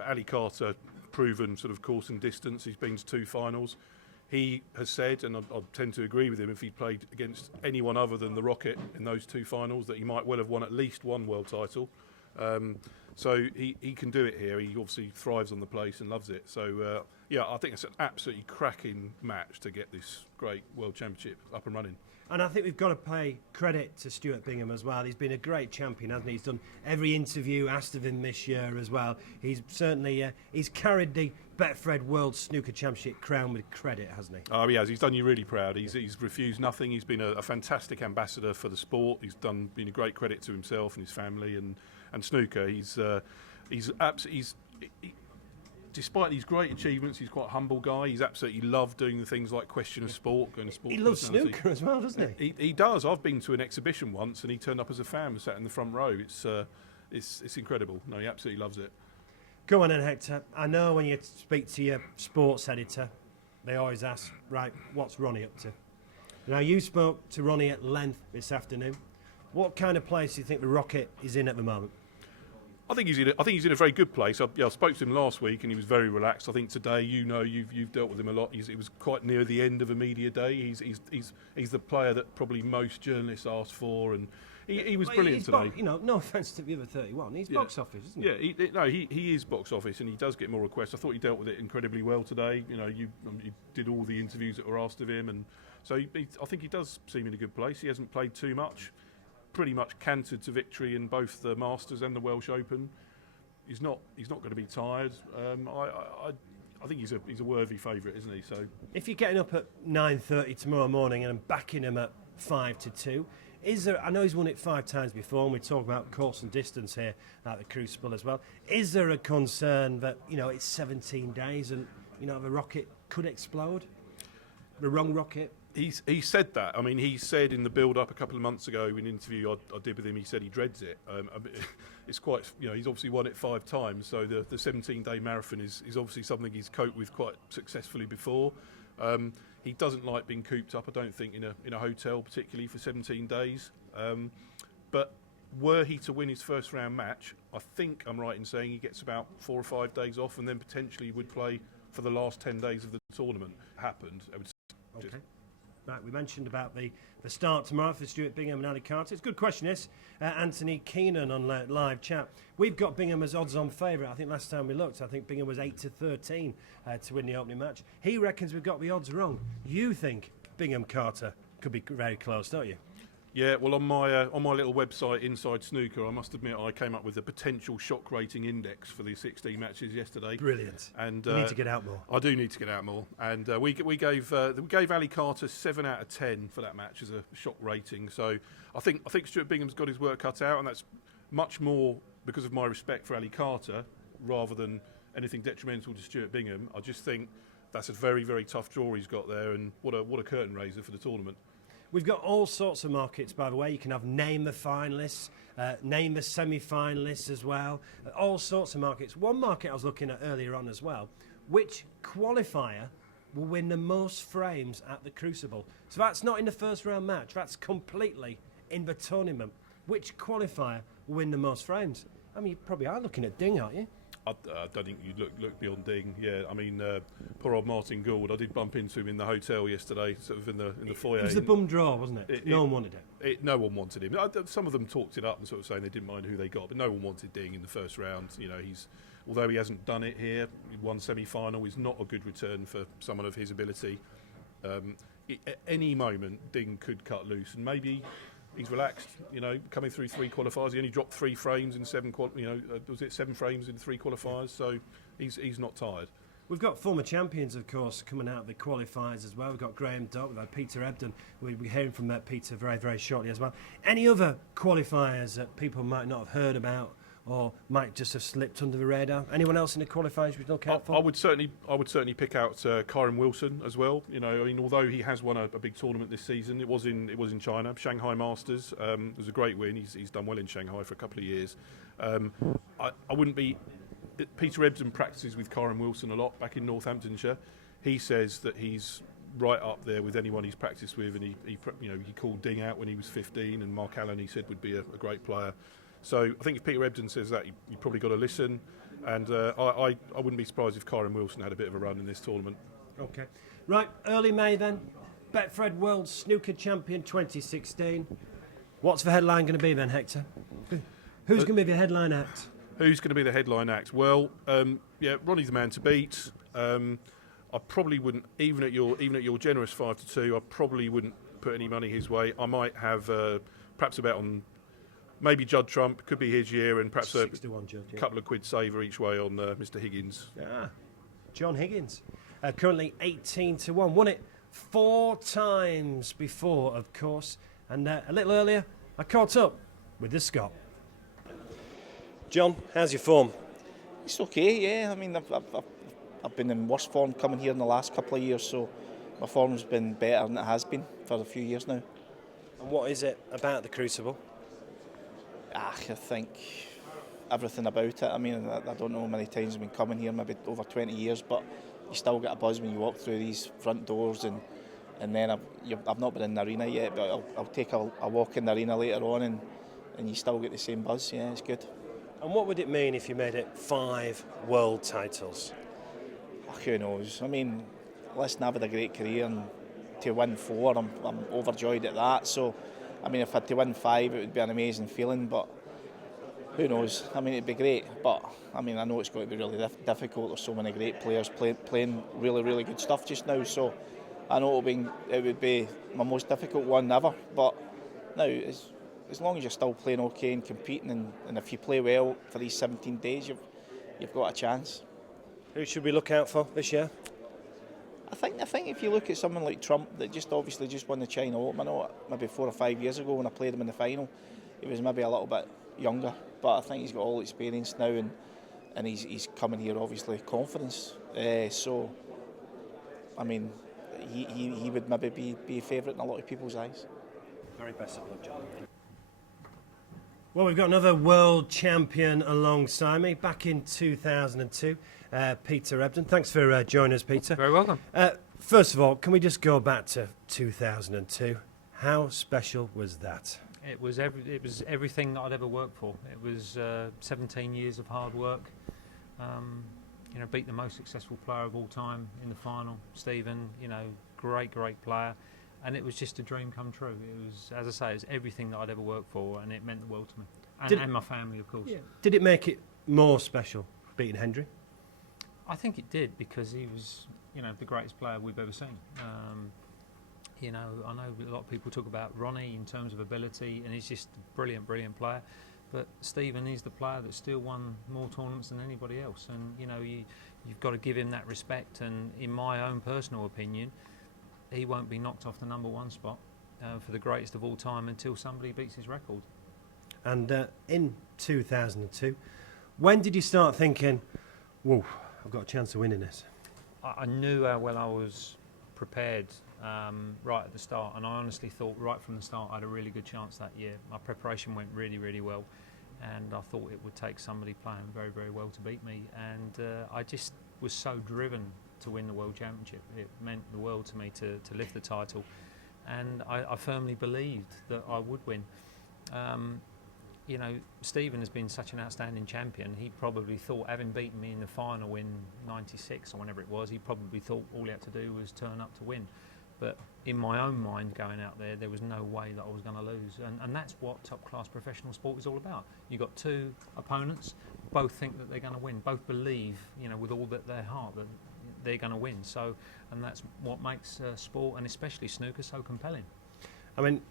Ali Carter, proven sort of course and distance. He's been to 2 finals. He has said, and I tend to agree with him, if he played against anyone other than the Rocket in those 2 finals, that he might well have won at least one world title. So he can do it here. He obviously thrives on the place and loves it. So yeah, I think it's an absolutely cracking match to get this great World Championship up and running. And I think we've got to pay credit to Stuart Bingham as well. He's been a great champion, hasn't he? He's done every interview asked of him this year as well. He's certainly he's carried the Betfred World Snooker Championship crown with credit, hasn't he? Oh, he has. He's done you really proud. He's refused nothing. He's been a fantastic ambassador for the sport. He's been a great credit to himself and his family and snooker. Despite these great achievements, he's quite a humble guy. He's absolutely loved doing the things like Question of Sport, going to sport. He loves snooker as well, doesn't he? He does. I've been to an exhibition once, and he turned up as a fan, sat in the front row. It's incredible. No, he absolutely loves it. Go on then, Hector. I know when you speak to your sports editor, they always ask, right, what's Ronnie up to? Now, you spoke to Ronnie at length this afternoon. What kind of place do you think the Rocket is in at the moment? I think he's in a very good place. I spoke to him last week and he was very relaxed. I think today, you've dealt with him a lot. It was quite near the end of a media day. He's the player that probably most journalists asked for, and he was brilliant today. No offence to the other 31, he's box office, isn't he? Yeah, he is box office, and he does get more requests. I thought he dealt with it incredibly well today. You did all the interviews that were asked of him, and so I think he does seem in a good place. He hasn't played too much. Pretty much cantered to victory in both the Masters and the Welsh Open. He's not going to be tired. I think he's a worthy favourite, isn't he? So if you're getting up at 9:30 tomorrow morning and backing him at 5-2, is there? I know he's won it 5 times before, and we talk about course and distance here at the Crucible as well. Is there a concern that it's 17 days and the rocket could explode? The wrong rocket. He said that. I mean, he said in the build-up a couple of months ago in an interview I did with him, he said he dreads it. It's quite, he's obviously won it 5 times, so the 17-day marathon is obviously something he's coped with quite successfully before. He doesn't like being cooped up, I don't think, in a hotel, particularly for 17 days. But were he to win his first round match, I think I'm right in saying he gets about 4 or 5 days off, and then potentially would play for the last 10 days of the tournament. Happened. Okay. Right, we mentioned about the start tomorrow for Stuart Bingham and Ali Carter. It's a good question, this. Anthony Keenan on live chat. We've got Bingham as odds-on favourite. I think last time we looked, I think Bingham was 8-13 to win the opening match. He reckons we've got the odds wrong. You think Bingham Carter could be very close, don't you? Yeah, well, on my little website, Inside Snooker, I must admit I came up with a potential shock rating index for the 16 matches yesterday. Brilliant. And you need to get out more. I do need to get out more. And we gave Ali Carter 7 out of 10 for that match as a shock rating. So I think Stuart Bingham's got his work cut out, and that's much more because of my respect for Ali Carter rather than anything detrimental to Stuart Bingham. I just think that's a very, very tough draw he's got there, and what a curtain raiser for the tournament. We've got all sorts of markets, by the way. You can have name the finalists, name the semi-finalists as well. All sorts of markets. One market I was looking at earlier on as well. Which qualifier will win the most frames at the Crucible? So that's not in the first round match. That's completely in the tournament. Which qualifier will win the most frames? I mean, you probably are looking at Ding, aren't you? I don't think you'd look beyond Ding. Yeah, I mean, poor old Martin Gould. I did bump into him in the hotel yesterday, sort of in the foyer. It was a bum draw, wasn't it? No one wanted it. No one wanted him. Some of them talked it up and sort of saying they didn't mind who they got, but no one wanted Ding in the first round. Although he hasn't done it here, he won semi-final. Is not a good return for someone of his ability. At any moment, Ding could cut loose, and maybe. He's relaxed, coming through 3 qualifiers. He only dropped 3 frames in 7 was it 7 frames in 3 qualifiers? So he's not tired. We've got former champions, of course, coming out of the qualifiers as well. We've got Graham Dock, we've had Peter Ebdon. We'll be hearing from Peter very, very shortly as well. Any other qualifiers that people might not have heard about or might just have slipped under the radar? Anyone else in the qualifiers we look out for? I would certainly pick out Kyron Wilson as well. Although he has won a big tournament this season, it was in China, Shanghai Masters. It was a great win. He's done well in Shanghai for a couple of years. I wouldn't be. Peter Ebdon practices with Kyron Wilson a lot back in Northamptonshire. He says that he's right up there with anyone he's practiced with, and he called Ding out when he was 15, and Mark Allen he said would be a great player. So I think if Peter Ebdon says that, you've probably got to listen. And I wouldn't be surprised if Kyron Wilson had a bit of a run in this tournament. Okay. Right, early May then. Betfred World Snooker Champion 2016. What's the headline going to be then, Hector? Who's going to be the headline act? Who's going to be the headline act? Well, Ronnie's the man to beat. I probably wouldn't, even at your generous 5-2, I probably wouldn't put any money his way. I might have perhaps a bet on maybe Judd Trump, could be his year, and perhaps a couple of quid saver each way on Mr. Higgins. John Higgins, currently 18-1, won it 4 times before, of course, and a little earlier I caught up with the Scot. John, how's your form? It's okay, yeah. I mean, I've been in worse form coming here in the last couple of years, so my form's been better than it has been for a few years now. And what is it about the Crucible? I think everything about it. I mean, I don't know how many times I've been coming here, maybe over 20 years, but you still get a buzz when you walk through these front doors, and then I've not been in the arena yet, but I'll take a walk in the arena later on, and you still get the same buzz. Yeah, it's good. And what would it mean if you made it 5 world titles? Who knows? I mean, listen, I've had a great career, and to win 4, I'm overjoyed at that. So, I mean, if I had to win 5, it would be an amazing feeling, but who knows? I mean, it'd be great, but I mean, I know it's going to be really difficult. There's so many great players playing really, really good stuff just now, so I know it would be my most difficult one ever, but now, as long as you're still playing okay and competing, and if you play well for these 17 days, you've got a chance. Who should we look out for this year? I think if you look at someone like Trump that just won the China Open, I know maybe 4 or 5 years ago when I played him in the final, he was maybe a little bit younger, but I think he's got all the experience now, and he's coming here obviously confidence. So, I mean, he would maybe be a favourite in a lot of people's eyes. Very best of luck, John. Well, we've got another world champion alongside me back in 2002, Peter Ebdon. Thanks for joining us, Peter. Very welcome. First of all, can we just go back to 2002? How special was that? It was everything that I'd ever worked for. It was 17 years of hard work. Beat the most successful player of all time in the final, Stephen. Great player. And it was just a dream come true. It was, as I say, it was everything that I'd ever worked for, and it meant the world to me. And my family, of course. Yeah. Did it make it more special, beating Hendry? I think it did, because he was, the greatest player we've ever seen. I know a lot of people talk about Ronnie in terms of ability, and he's just a brilliant player. But Stephen, he's the player that still won more tournaments than anybody else. And, you've got to give him that respect. And in my own personal opinion, he won't be knocked off the number 1 spot for the greatest of all time until somebody beats his record. And in 2002, when did you start thinking, whoa, I've got a chance of winning this? I knew how well I was prepared right at the start, and I honestly thought right from the start I had a really good chance that year. My preparation went really well, and I thought it would take somebody playing very well to beat me, and I just was so driven to win the World Championship. It meant the world to me to lift the title, and I firmly believed that I would win. Stephen has been such an outstanding champion. He probably thought, having beaten me in the final in '96 or whenever it was, he probably thought all he had to do was turn up to win. But in my own mind, going out there was no way that I was going to lose, and that's what top-class professional sport is all about. You've got 2 opponents, both think that they're going to win, both believe, with all their heart that they're going to win. So, and that's what makes sport, and especially snooker, so compelling. I mean,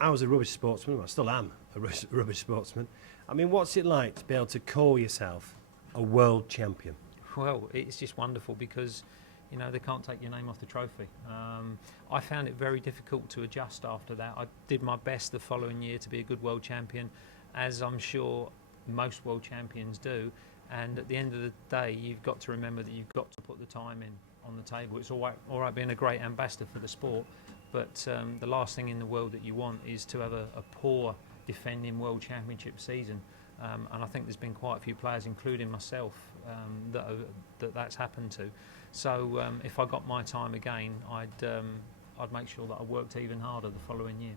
I was a rubbish sportsman. I still am a rubbish sportsman. I mean, what's it like to be able to call yourself a world champion? Well, it's just wonderful, because they can't take your name off the trophy. I found it very difficult to adjust after that. I did my best the following year to be a good world champion, as I'm sure most world champions do. And at the end of the day, you've got to remember that you've got to put the time in on the table. It's all right being a great ambassador for the sport, but the last thing in the world that you want is to have a poor defending world championship season. And I think there's been quite a few players, including myself, that's happened to. So if I got my time again, I'd make sure that I worked even harder the following year.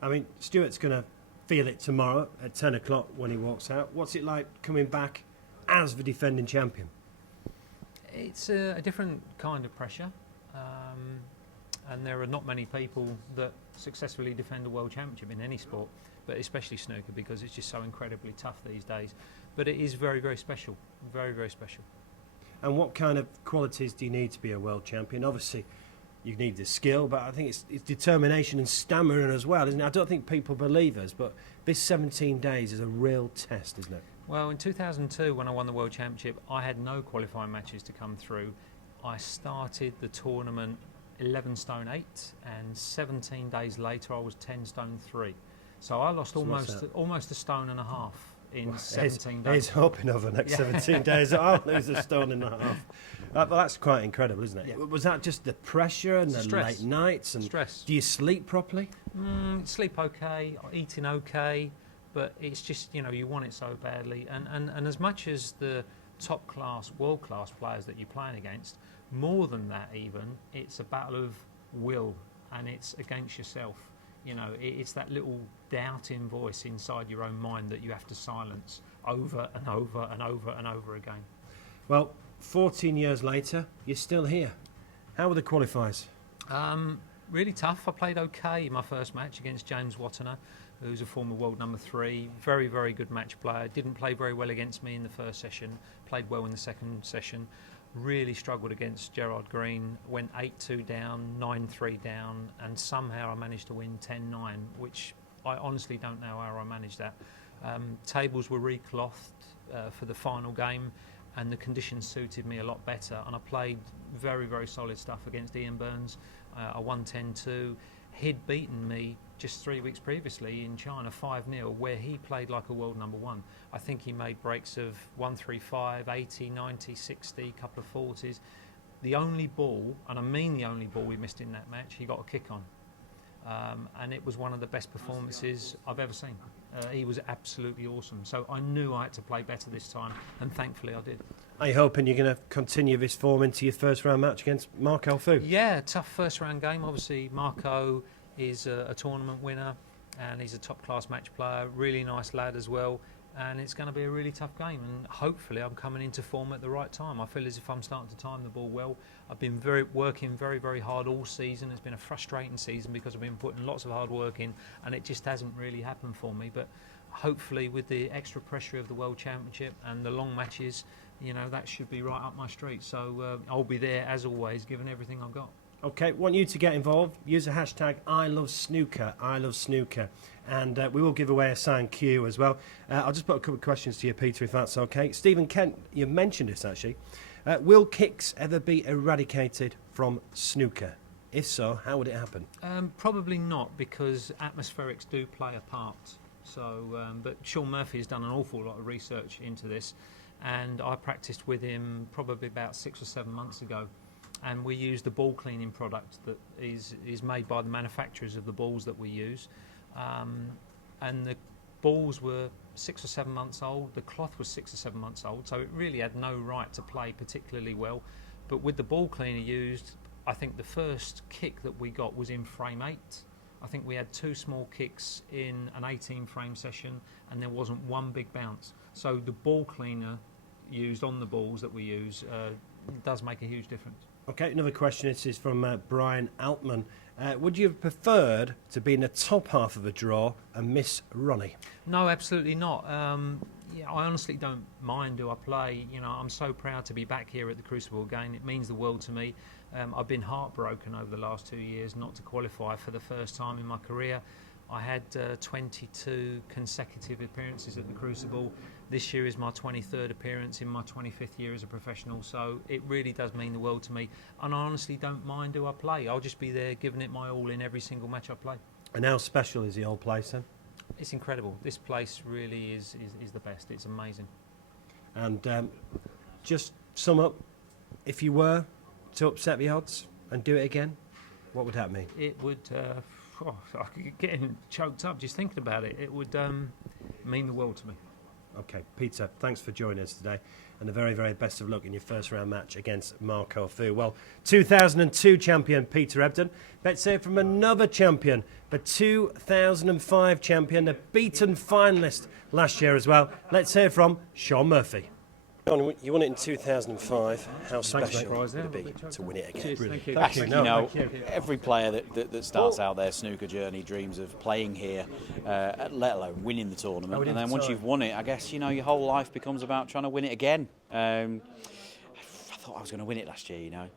I mean, Stuart's going to feel it tomorrow at 10 o'clock when he walks out. What's it like coming back as the defending champion? It's a different kind of pressure, and there are not many people that successfully defend a world championship in any sport, but especially snooker, because it's just so incredibly tough these days. But it is very special, very special. And what kind of qualities do you need to be a world champion? Obviously, you need the skill, but I think it's determination and stamina as well, isn't it? I don't think people believe us, but this 17 days is a real test, isn't it? Well, in 2002, when I won the World Championship, I had no qualifying matches to come through. I started the tournament 11 stone 8, and 17 days later I was 10 stone 3. So I lost almost a stone and a half in 17 days. He's hoping over the next 17 days that I'll lose a stone and a half. But that's quite incredible, isn't it? Yeah. Was that just the pressure and the stress. late nights? And Stress. Do you sleep properly? Sleep okay, eating okay, but it's just, you want it so badly. And as much as the top class, world class players that you're playing against, more than that even, it's a battle of will, and it's against yourself. It's that little doubting voice inside your own mind that you have to silence over and over and over and over again. Well, 14 years later, you're still here. How were the qualifiers? Really tough. I played okay in my first match against James Wattener, who's a former world number 3. Very, very good match player. Didn't play very well against me in the first session. Played well in the second session. Really struggled against Gerard Green. Went 8-2 down, 9-3 down, and somehow I managed to win 10-9, which I honestly don't know how I managed that. Tables were reclothed for the final game, and the conditions suited me a lot better, and I played very, very solid stuff against Ian Burns. I won 10-2. He'd beaten me just 3 weeks previously in China 5-0, where he played like a world number 1. I think he made breaks of 135, 80, 90, 60, couple of 40s. The only ball, and I mean the only ball we missed in that match, he got a kick on. And it was one of the best performances I've ever seen. He was absolutely awesome. So I knew I had to play better this time, and thankfully I did. Are you hoping you're going to continue this form into your first round match against Marco Fu? Yeah, tough first round game. Obviously, Marco is a tournament winner, and he's a top class match player. Really nice lad as well. And it's going to be a really tough game, and hopefully I'm coming into form at the right time. I feel as if I'm starting to time the ball well. I've been working very, very hard all season. It's been a frustrating season because I've been putting lots of hard work in, and it just hasn't really happened for me. But hopefully with the extra pressure of the World Championship and the long matches, that should be right up my street. So I'll be there as always, giving everything I've got. Okay, want you to get involved. Use the hashtag #ILoveSnooker, #ILoveSnooker. And we will give away a signed cue as well. I'll just put a couple of questions to you, Peter, if that's okay. Stephen Kent, you mentioned this actually. Will kicks ever be eradicated from snooker? If so, how would it happen? Probably not, because atmospherics do play a part. So, but Shawn Murphy has done an awful lot of research into this, and I practiced with him probably about 6 or 7 months ago. And we used the ball cleaning product that is made by the manufacturers of the balls that we use. And the balls were 6 or 7 months old, the cloth was 6 or 7 months old, so it really had no right to play particularly well. But with the ball cleaner used, I think the first kick that we got was in frame 8. I think we had 2 small kicks in an 18 frame session, and there wasn't one big bounce. So the ball cleaner used on the balls that we use does make a huge difference. Okay, another question. This is from Brian Altman. Would you have preferred to be in the top half of a draw and miss Ronnie? No, absolutely not. I honestly don't mind who I play. I'm so proud to be back here at the Crucible again. It means the world to me. I've been heartbroken over the last 2 years not to qualify for the first time in my career. I had 22 consecutive appearances at the Crucible. This year is my 23rd appearance in my 25th year as a professional, so it really does mean the world to me. And I honestly don't mind who I play. I'll just be there giving it my all in every single match I play. And how special is the old place then? It's incredible. This place really is the best. It's amazing. And just sum up, if you were to upset the odds and do it again, what would that mean? It would, I could get choked up just thinking about it. It would mean the world to me. Okay, Peter, thanks for joining us today, and the very, very best of luck in your first round match against Marco Fu. Well, 2002 champion Peter Ebdon. Let's hear from another champion, the 2005 champion, the beaten finalist last year as well. Let's hear from Shawn Murphy. John, you won it in 2005. How special would it be to win it again? Cheers, thank you. Every player that starts out their snooker journey dreams of playing here, let alone winning the tournament. And then once you've won it, I guess your whole life becomes about trying to win it again. I thought I was going to win it last year, you know.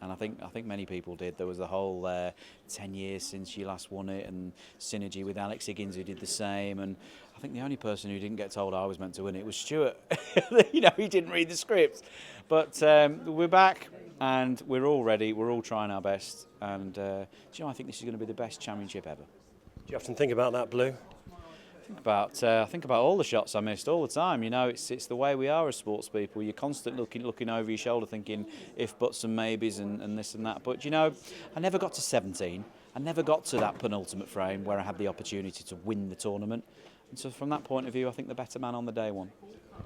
And I think many people did. There was the whole 10 years since you last won it, and synergy with Alex Higgins, who did the same. And I think the only person who didn't get told I was meant to win it was Stuart. You know, he didn't read the script. But we're back, and we're all ready. We're all trying our best. And do you know, I think this is going to be the best championship ever. Do you often think about that, Blue? I think about all the shots I missed all the time. You know, it's the way we are as sports people. You're constantly looking over your shoulder, thinking if, buts, and maybes, and this and that. But you know, I never got to 17. I never got to that penultimate frame where I had the opportunity to win the tournament. And so, from that point of view, I think the better man on the day won.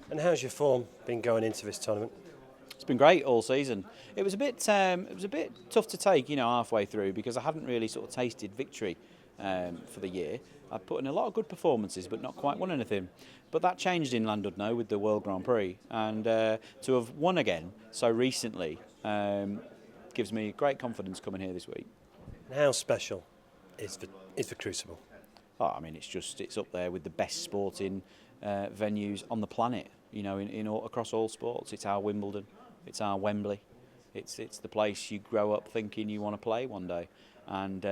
And how's your form been going into this tournament? It's been great all season. It was a bit tough to take, you know, halfway through, because I hadn't really sort of tasted victory for the year. I'd put in a lot of good performances but not quite won anything. But that changed in Llandudno with the World Grand Prix, and to have won again so recently gives me great confidence coming here this week. And how special is the Crucible? Oh, I mean, it's up there with the best sporting venues on the planet. You know, across all sports. It's our Wimbledon, it's our Wembley, it's the place you grow up thinking you want to play one day. And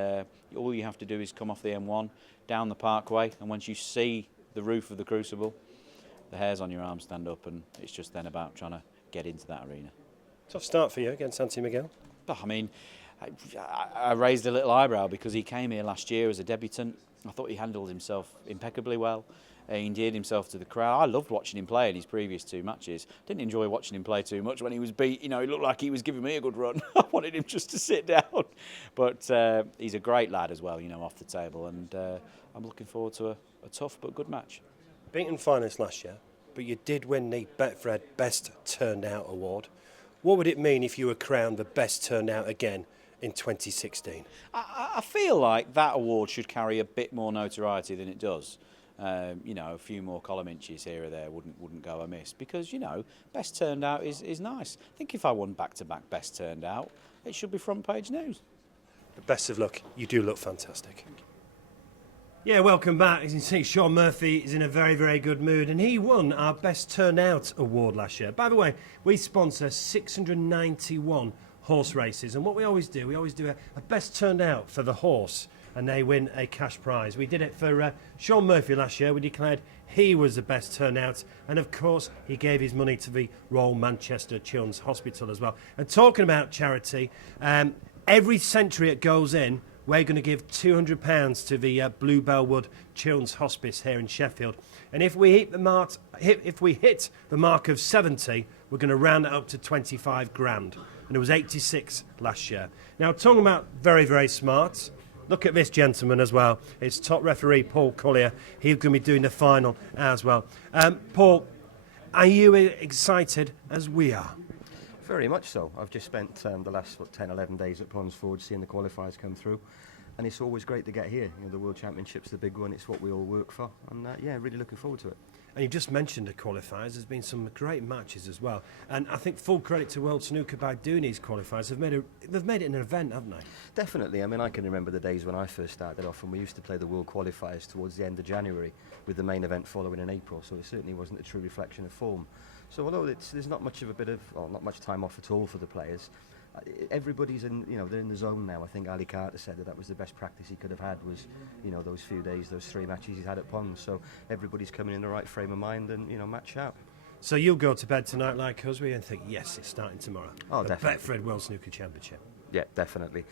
all you have to do is come off the M1, down the Parkway, and once you see the roof of the Crucible, the hairs on your arms stand up, and it's just then about trying to get into that arena. Tough start for you against Santi Miguel. Oh, I mean, I raised a little eyebrow because he came here last year as a debutant. I thought he handled himself impeccably well. He endeared himself to the crowd. I loved watching him play in his previous 2 matches. Didn't enjoy watching him play too much when he was beat. You know, he looked like he was giving me a good run. I wanted him just to sit down. But he's a great lad as well, you know, off the table. And I'm looking forward to a tough but good match. Beaten finalists last year, but you did win the Betfred Best Turned Out Award. What would it mean if you were crowned the Best Turned Out again in 2016? I feel like that award should carry a bit more notoriety than it does. You know, a few more column inches here or there wouldn't go amiss, because, you know, best turned out is nice. I think if I won back-to-back best turned out, it should be front page news. But best of luck. You do look fantastic. Yeah, welcome back. As you can see, Shawn Murphy is in a very, very good mood, and he won our Best Turned Out award last year. By the way, we sponsor 691 horse races, and what we always do a Best Turned Out for the horse, and they win a cash prize. We did it for Shawn Murphy last year. We declared he was the best turnout, and of course he gave his money to the Royal Manchester Children's Hospital as well. And talking about charity, every century it goes in, we're going to give £200 to the Bluebellwood Children's Hospice here in Sheffield. And if we hit the mark of 70, we're going to round it up to 25 grand. And it was 86 last year. Now, talking about very, very smart, look at this gentleman as well. It's top referee Paul Collier. He's going to be doing the final as well. Paul, are you excited as we are? Very much so. I've just spent the last 10, 11 days at Ponds Forge seeing the qualifiers come through. And it's always great to get here. You know, the World Championship's the big one. It's what we all work for. And yeah, really looking forward to it. And you just mentioned the qualifiers. There's been some great matches as well. And I think full credit to World Snooker by doing these qualifiers. They've made it an event, haven't they? Definitely. I mean, I can remember the days when I first started off, and we used to play the World Qualifiers towards the end of January, with the main event following in April. So it certainly wasn't a true reflection of form. So although there's not much not much time off at all for the players, everybody's they're in the zone now. I think Ali Carter said that was the best practice he could have had, was, you know, those few days, those 3 matches he's had at Ponds. So everybody's coming in the right frame of mind and, you know, match out. So you'll go to bed tonight like us, and think, yes, it's starting tomorrow. Oh, the definitely. Betfred World Snooker Championship. Yeah, definitely.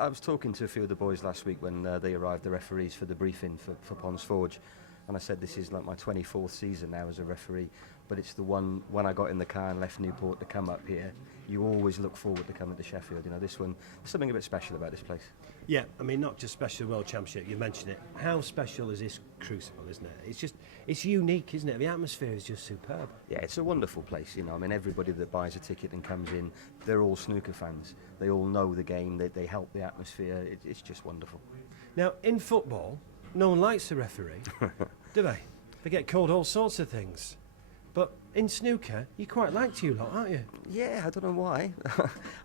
I was talking to a few of the boys last week when they arrived, the referees, for the briefing for Ponds Forge, and I said this is like my 24th season now as a referee, but it's the one when I got in the car and left Newport to come up here, you always look forward to coming to Sheffield. You know, this one, there's something a bit special about this place. Yeah, I mean, not just special World Championship, you mentioned it. How special is this Crucible, isn't it? It's unique, isn't it? The atmosphere is just superb. Yeah, it's a wonderful place, you know. I mean, everybody that buys a ticket and comes in, they're all snooker fans. They all know the game, they help the atmosphere. It's just wonderful. Now, in football, no one likes the referee, do they? They get called all sorts of things. But in snooker, you quite like you lot, aren't you? Yeah, I don't know why.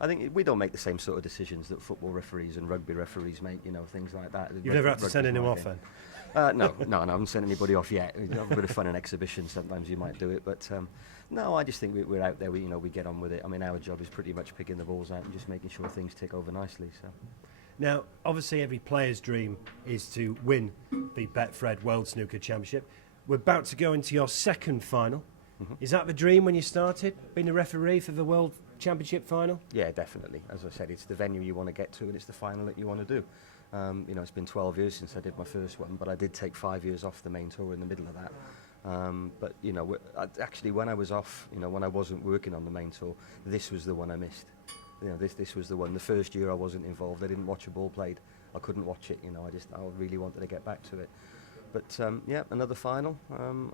I think we don't make the same sort of decisions that football referees and rugby referees make, you know, things like that. You've never had to send anyone off then? No, I haven't sent anybody off yet. A bit of fun and exhibition, sometimes you might do it, but No, I just think we're out there. We get on with it. I mean, our job is pretty much picking the balls out and just making sure things tick over nicely. So. Now, obviously, every player's dream is to win the Betfred World Snooker Championship. We're about to go into your second final. Mm-hmm. Is that the dream when you started, being a referee for the World Championship final? Yeah, definitely. As I said, it's the venue you want to get to, and it's the final that you want to do. It's been 12 years since I did my first one, but I did take 5 years off the main tour in the middle of that. But actually, when I was off, when I wasn't working on the main tour, this was the one I missed. This was the one. The first year I wasn't involved. I didn't watch a ball played. I couldn't watch it. I really wanted to get back to it. But another final.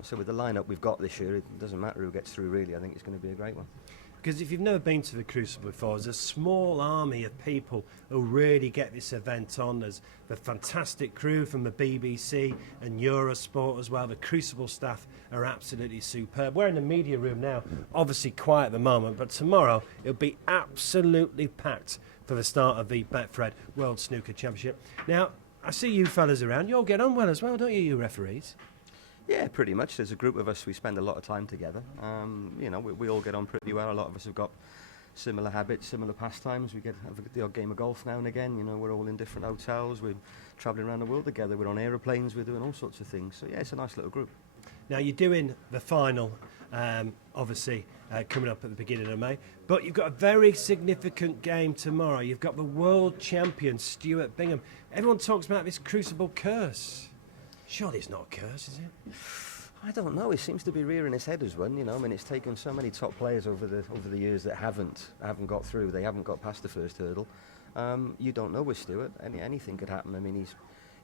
So with the lineup we've got this year, it doesn't matter who gets through. Really, I think it's going to be a great one. Because if you've never been to the Crucible before, there's a small army of people who really get this event on. There's the fantastic crew from the BBC and Eurosport as well. The Crucible staff are absolutely superb. We're in the media room now, obviously quiet at the moment, but tomorrow it'll be absolutely packed for the start of the Betfred World Snooker Championship. Now, I see you fellas around. You all get on well as well, don't you referees? Yeah, pretty much. There's a group of us, we spend a lot of time together. We all get on pretty well. A lot of us have got similar habits, similar pastimes. We have the odd game of golf now and again. We're all in different hotels. We're travelling around the world together. We're on aeroplanes. We're doing all sorts of things. So, yeah, it's a nice little group. Now, you're doing the final, obviously, coming up at the beginning of May. But you've got a very significant game tomorrow. You've got the world champion, Stuart Bingham. Everyone talks about this Crucible curse. Surely it's not a curse, is it? I don't know. It seems to be rearing its head as one. It's taken so many top players over the years that haven't got through. They haven't got past the first hurdle. You don't know with Stuart. Anything could happen. I mean, he's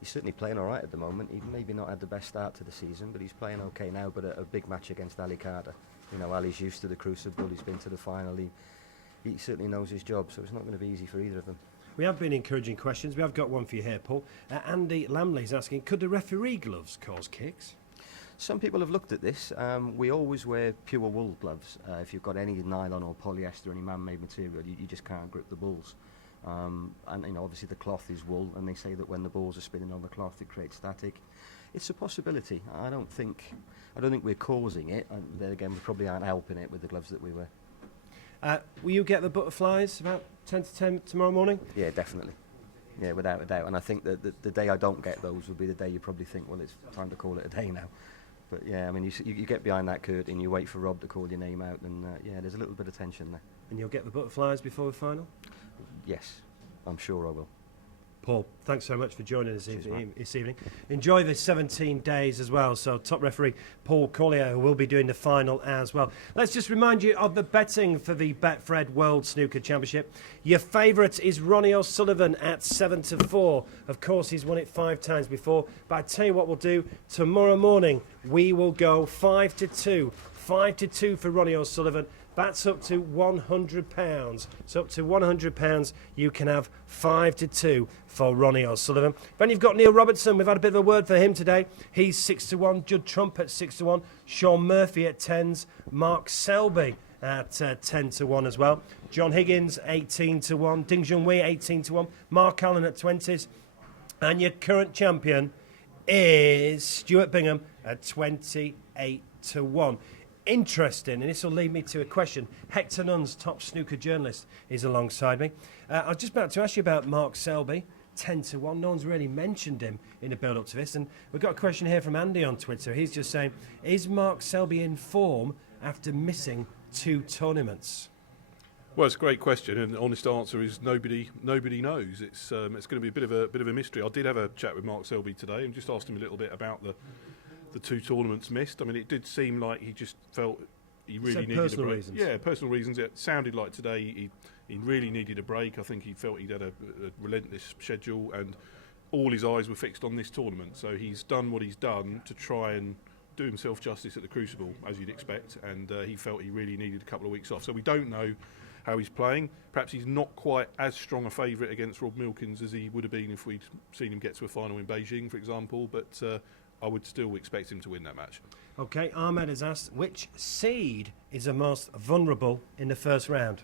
certainly playing all right at the moment. He's maybe not had the best start to the season, but he's playing okay now. But a big match against Ali Carter. Ali's used to the Crucible. He's been to the final. He certainly knows his job. So it's not going to be easy for either of them. We have been encouraging questions. We have got one for you here, Paul. Andy Lamley's asking, could the referee gloves cause kicks? Some people have looked at this. We always wear pure wool gloves. If you've got any nylon or polyester, any man-made material, you just can't grip the balls. And obviously the cloth is wool, and they say that when the balls are spinning on the cloth, it creates static. It's a possibility. I don't think we're causing it. And then again, we probably aren't helping it with the gloves that we wear. Will you get the butterflies about 10 to 10 tomorrow morning? Yeah, definitely. Yeah, without a doubt. And I think that the day I don't get those will be the day you probably think, well, it's time to call it a day now. But yeah, I mean, you get behind that curtain, you wait for Rob to call your name out, and there's a little bit of tension there. And you'll get the butterflies before the final? Yes, I'm sure I will. Paul, thanks so much for joining us this evening. Enjoy the 17 days as well. So, top referee Paul Collier, who will be doing the final as well. Let's just remind you of the betting for the Betfred World Snooker Championship. Your favourite is Ronnie O'Sullivan at 7-4. Of course, he's won it 5 times before. But I tell you what we'll do. Tomorrow morning, we will go 5-2. 5-2 for Ronnie O'Sullivan. That's up to £100. So up to £100, you can have 5-2 for Ronnie O'Sullivan. Then you've got Neil Robertson. We've had a bit of a word for him today. He's 6-1. Judd Trump at 6-1. Shawn Murphy at 10s. Mark Selby at 10-1 as well. John Higgins 18-1. Ding Junhui 18-1. Mark Allen at 20s. And your current champion is Stuart Bingham at 28-1. Interesting, and this will lead me to a question. Hector Nunn's top snooker journalist is alongside me. I was just about to ask you about Mark Selby, 10-1. No one's really mentioned him in the build-up to this. And we've got a question here from Andy on Twitter. He's just saying, is Mark Selby in form after missing 2 tournaments? Well, it's a great question, and the honest answer is nobody knows. It's going to be a bit of a mystery. I did have a chat with Mark Selby today and just asked him a little bit about the 2 tournaments missed. I mean, it did seem like he just felt he really needed a break. Reasons. Yeah, personal reasons. It sounded like today he really needed a break. I think he felt he'd had a relentless schedule, and all his eyes were fixed on this tournament. So he's done what he's done to try and do himself justice at the Crucible, as you'd expect, and he felt he really needed a couple of weeks off. So we don't know how he's playing. Perhaps he's not quite as strong a favourite against Rob Milkins as he would have been if we'd seen him get to a final in Beijing, for example, but I would still expect him to win that match. OK, Ahmed has asked, which seed is the most vulnerable in the first round?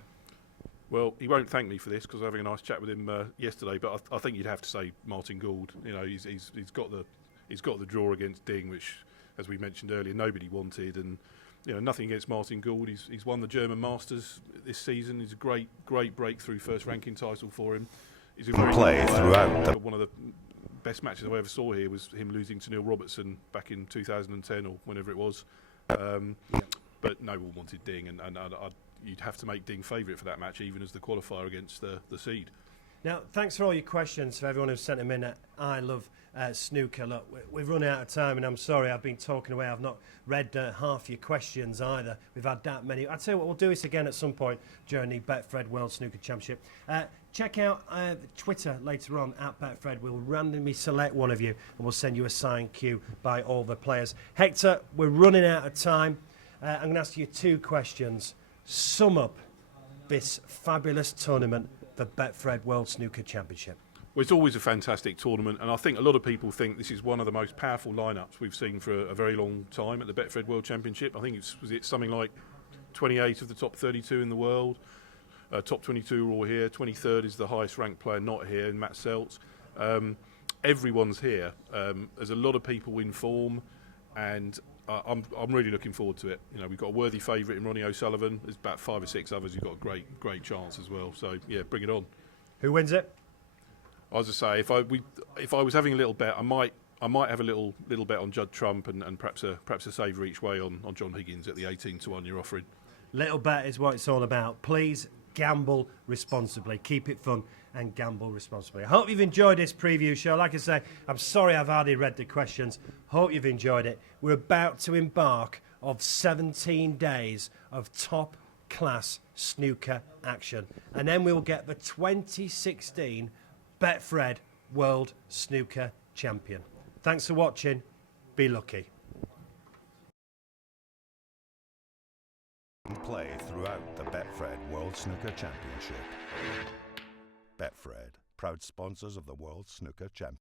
Well, he won't thank me for this because I was having a nice chat with him yesterday, but I think you'd have to say Martin Gould. He's got the draw against Ding, which, as we mentioned earlier, nobody wanted, and nothing against Martin Gould. He's won the German Masters this season. He's a great breakthrough first ranking title for him. He's a very Play throughout the one of the best matches I ever saw here was him losing to Neil Robertson back in 2010 or whenever it was. But no one wanted Ding, and you'd have to make Ding favourite for that match, even as the qualifier against the seed. Now, thanks for all your questions, for everyone who's sent them in. I love snooker. Look, we've run out of time, and I'm sorry I've been talking away. I've not read half your questions either. We've had that many. I'll tell you what, we'll do this again at some point during the Betfred World Snooker Championship. Check out Twitter later on at Betfred. We'll randomly select one of you, and we'll send you a signed cue by all the players. Hector, we're running out of time. I'm going to ask you 2 questions. Sum up this fabulous tournament, the Betfred World Snooker Championship. Well, it's always a fantastic tournament, and I think a lot of people think this is one of the most powerful lineups we've seen for a very long time at the Betfred World Championship. I think it's something like 28 of the top 32 in the world. Top 22 are all here. 23rd is the highest ranked player not here, in Matt Seltz. Everyone's here. There's a lot of people in form, and I'm really looking forward to it. We've got a worthy favourite in Ronnie O'Sullivan. There's about 5 or 6 others who've got a great chance as well. So yeah, bring it on. Who wins it? As I say, if I was having a little bet, I might have a little bet on Judd Trump and perhaps a saver each way on John Higgins at the 18-1 you're offering. Little bet is what it's all about. Please gamble responsibly. Keep it fun and gamble responsibly. I hope you've enjoyed this preview show. Like I say, I'm sorry I've hardly read the questions. Hope you've enjoyed it. We're about to embark of 17 days of top-class snooker action. And then we'll get the 2016 Betfred World Snooker Champion. Thanks for watching. Be lucky. Play throughout the Betfred World Snooker Championship. Betfred, proud sponsors of the World Snooker Championship.